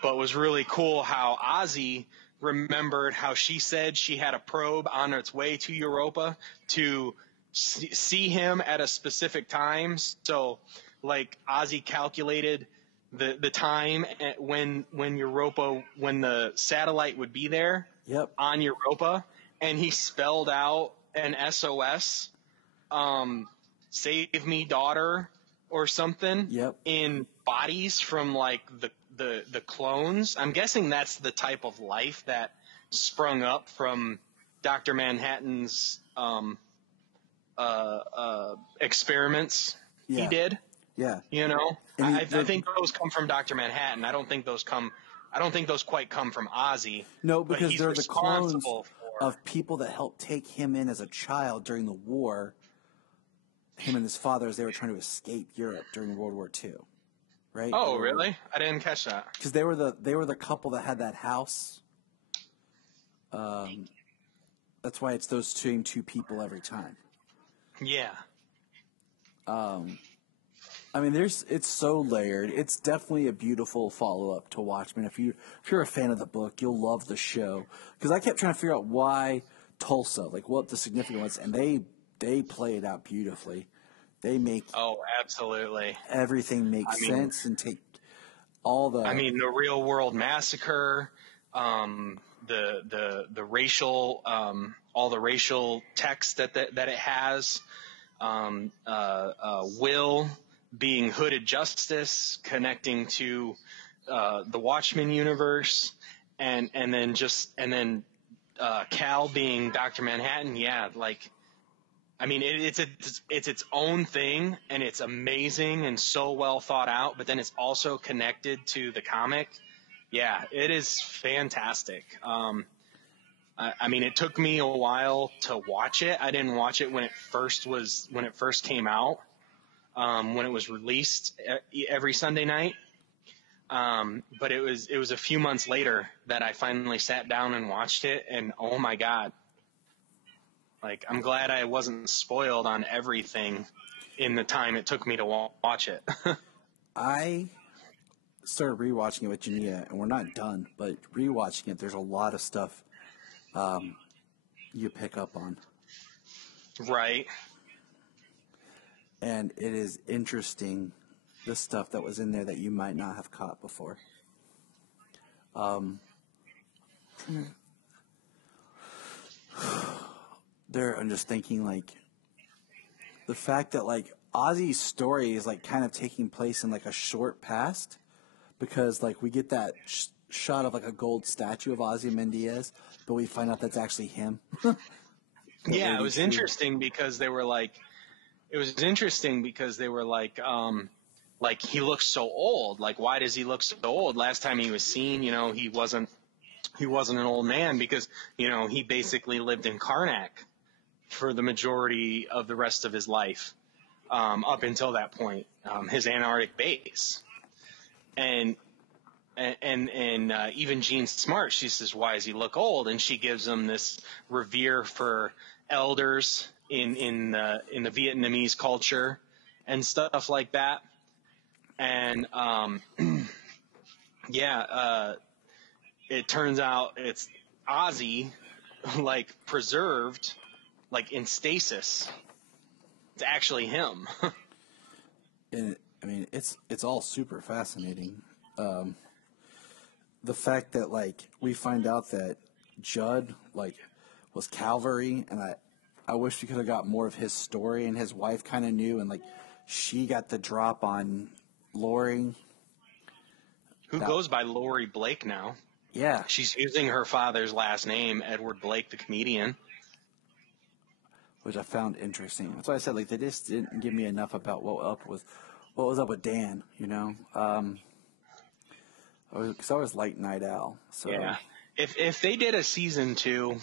But it was really cool how Ozzy remembered how she said she had a probe on its way to Europa to see him at a specific time. So, like, Ozzy calculated the time when the satellite would be there on Europa, and he spelled out an SOS, save me daughter or something in bodies from like the clones. I'm guessing that's the type of life that sprung up from Dr. Manhattan's experiments he did. Yeah. You know, I think those come from Dr. Manhattan. I don't think those quite come from Ozzy. No, because he's they're the clones responsible of people that helped take him in as a child during the war. Him and his father, as they were trying to escape Europe during World War II. Right? Oh, really? I didn't catch that. Because they were the couple that had that house. That's why it's those two people every time. Yeah. I mean, it's so layered. It's definitely a beautiful follow-up to Watchmen. If you're a fan of the book, you'll love the show. Because I kept trying to figure out why Tulsa, like what the significance was, and they play it out beautifully. They make absolutely everything makes sense and take all the. I mean, the real world massacre, the racial, all the racial text that it has, Will being Hooded Justice, connecting to the Watchmen universe, and then Cal being Dr. Manhattan. Yeah, like, I mean, it's its own thing, and it's amazing and so well thought out. But then it's also connected to the comic. Yeah, it is fantastic. I mean, it took me a while to watch it. I didn't watch it when it first came out. When it was released every Sunday night. But it was a few months later that I finally sat down and watched it, and oh my God. Like, I'm glad I wasn't spoiled on everything in the time it took me to watch it. I started rewatching it with Jania, and we're not done, but rewatching it, there's a lot of stuff you pick up on. Right. And it is interesting, the stuff that was in there that you might not have caught before. I'm just thinking, like, the fact that, like, Ozzy's story is, like, kind of taking place in, like, a short past, because, like, we get that shot of, like, a gold statue of Ozymandias, but we find out that's actually him. Yeah, it was interesting because they were like, he looks so old. Like, why does he look so old? Last time he was seen, you know, he wasn't an old man because, you know, he basically lived in Karnak for the majority of the rest of his life, up until that point, his Antarctic base. And even Jean Smart, she says, why does he look old? And she gives him this revere for elders in the Vietnamese culture and stuff like that. And, it turns out it's Ozzy, like, preserved, like, in stasis. It's actually him. And, I mean, it's all super fascinating. The fact that, like, we find out that Judd, like, was cavalry, and I wish we could have got more of his story, and his wife kind of knew, and, like, she got the drop on Lori. Who goes by Lori Blake now. Yeah. She's using her father's last name, Edward Blake, the comedian. Which I found interesting. That's why I said, like, they just didn't give me enough about what was up with Dan, you know? Because I was like Night Owl. So. Yeah. If they did a season 2,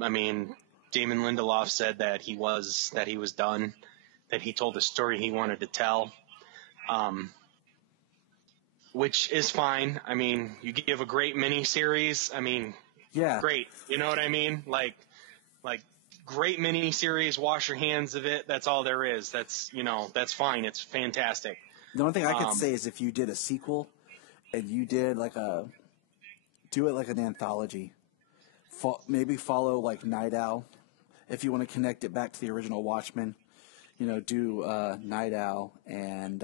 I mean, Damon Lindelof said that he was done, that he told the story he wanted to tell, which is fine. I mean, you give a great miniseries. I mean, Yeah. great. You know what I mean? Like great mini series. Wash your hands of it. That's all there is. That's that's fine. It's fantastic. The only thing I could say is if you did a sequel and you did do it like an anthology, maybe follow like Night Owl if you want to connect it back to the original Watchmen. Do Night Owl and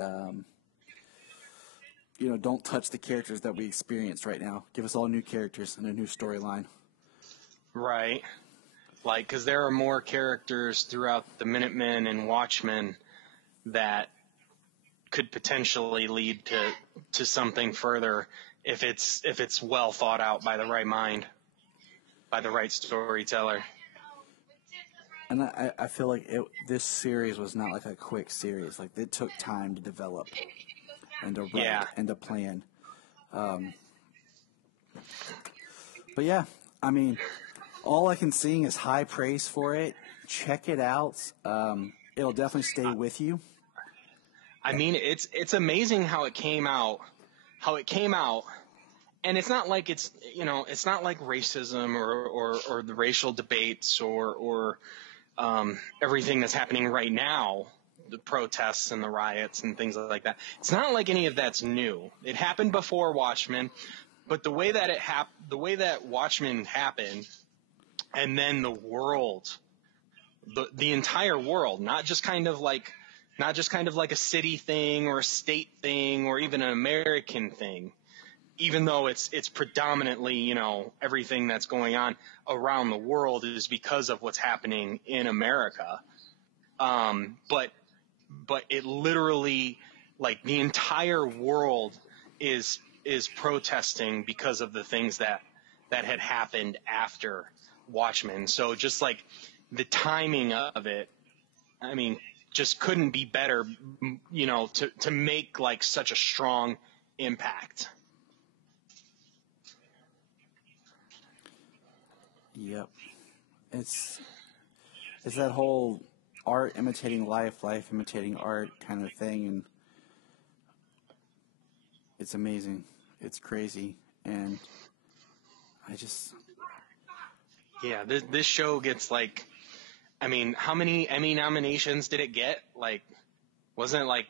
don't touch the characters that we experienced right now. Give us all new characters and a new storyline. Right. Because there are more characters throughout the Minutemen and Watchmen that could potentially lead to something further if it's well thought out by the right mind, by the right storyteller. And I feel like this series was not like a quick series. Like, it took time to develop and to write and to plan. But yeah, I mean, all I can sing is high praise for it. Check it out. It'll definitely stay with you. I mean, it's amazing how it came out, and it's not like it's not like racism or the racial debates or everything that's happening right now, the protests and the riots and things like that. It's not like any of that's new. It happened before Watchmen, but the way that Watchmen happened, and then the world, the entire world, not just kind of like a city thing or a state thing or even an American thing, even though it's predominantly, everything that's going on around the world is because of what's happening in America. But it literally, like, the entire world is protesting because of the things that had happened after Watchmen. So just like the timing of it, I mean, just couldn't be better, to make like such a strong impact. Yep. It's that whole art imitating life, life imitating art kind of thing, and it's amazing. It's crazy, and Yeah, this show gets like, I mean, how many Emmy nominations did it get? Like, wasn't it like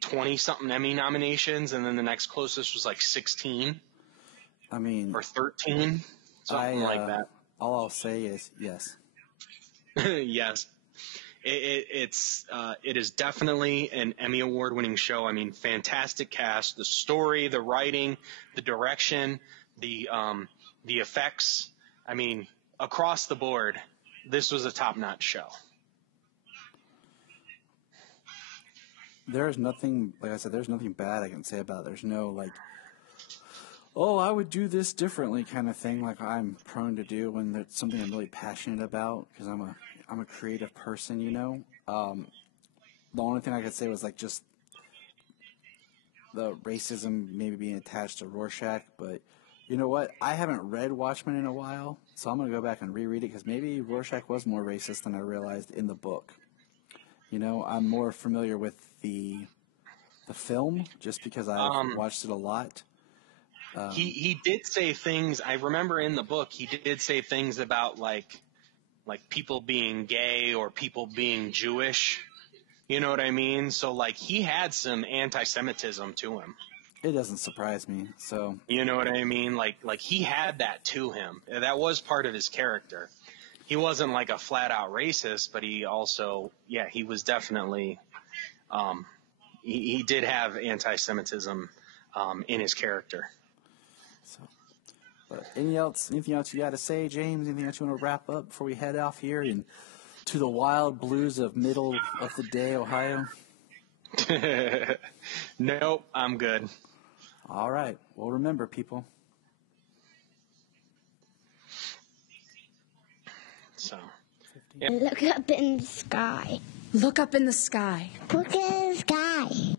20 something Emmy nominations, and then the next closest was like 16? I mean, or 13, something like that. All I'll say is yes. Yes. It is definitely an Emmy Award winning show. I mean, fantastic cast, the story, the writing, the direction, the effects. I mean, across the board, this was a top notch show. There's nothing, like I said, there's nothing bad I can say about it. There's no like, oh, I would do this differently kind of thing like I'm prone to do when there's something I'm really passionate about, because I'm a creative person, The only thing I could say was like just the racism maybe being attached to Rorschach, but you know what? I haven't read Watchmen in a while, so I'm going to go back and reread it, because maybe Rorschach was more racist than I realized in the book. I'm more familiar with the film just because I've watched it a lot. He did say things, I remember in the book, he did say things about like people being gay or people being Jewish. You know what I mean? So like he had some anti-Semitism to him. It doesn't surprise me. So you know what I mean? Like he had that to him. That was part of his character. He wasn't like a flat out racist, but he also, he was definitely, he did have anti-Semitism in his character. So, but anything else you got to say, James? Anything else you want to wrap up before we head off here and to the wild blues of middle of the day, Ohio? Nope, I'm good. All right. Well, remember, people. So, Look up in the sky. Look up in the sky. Look in the sky.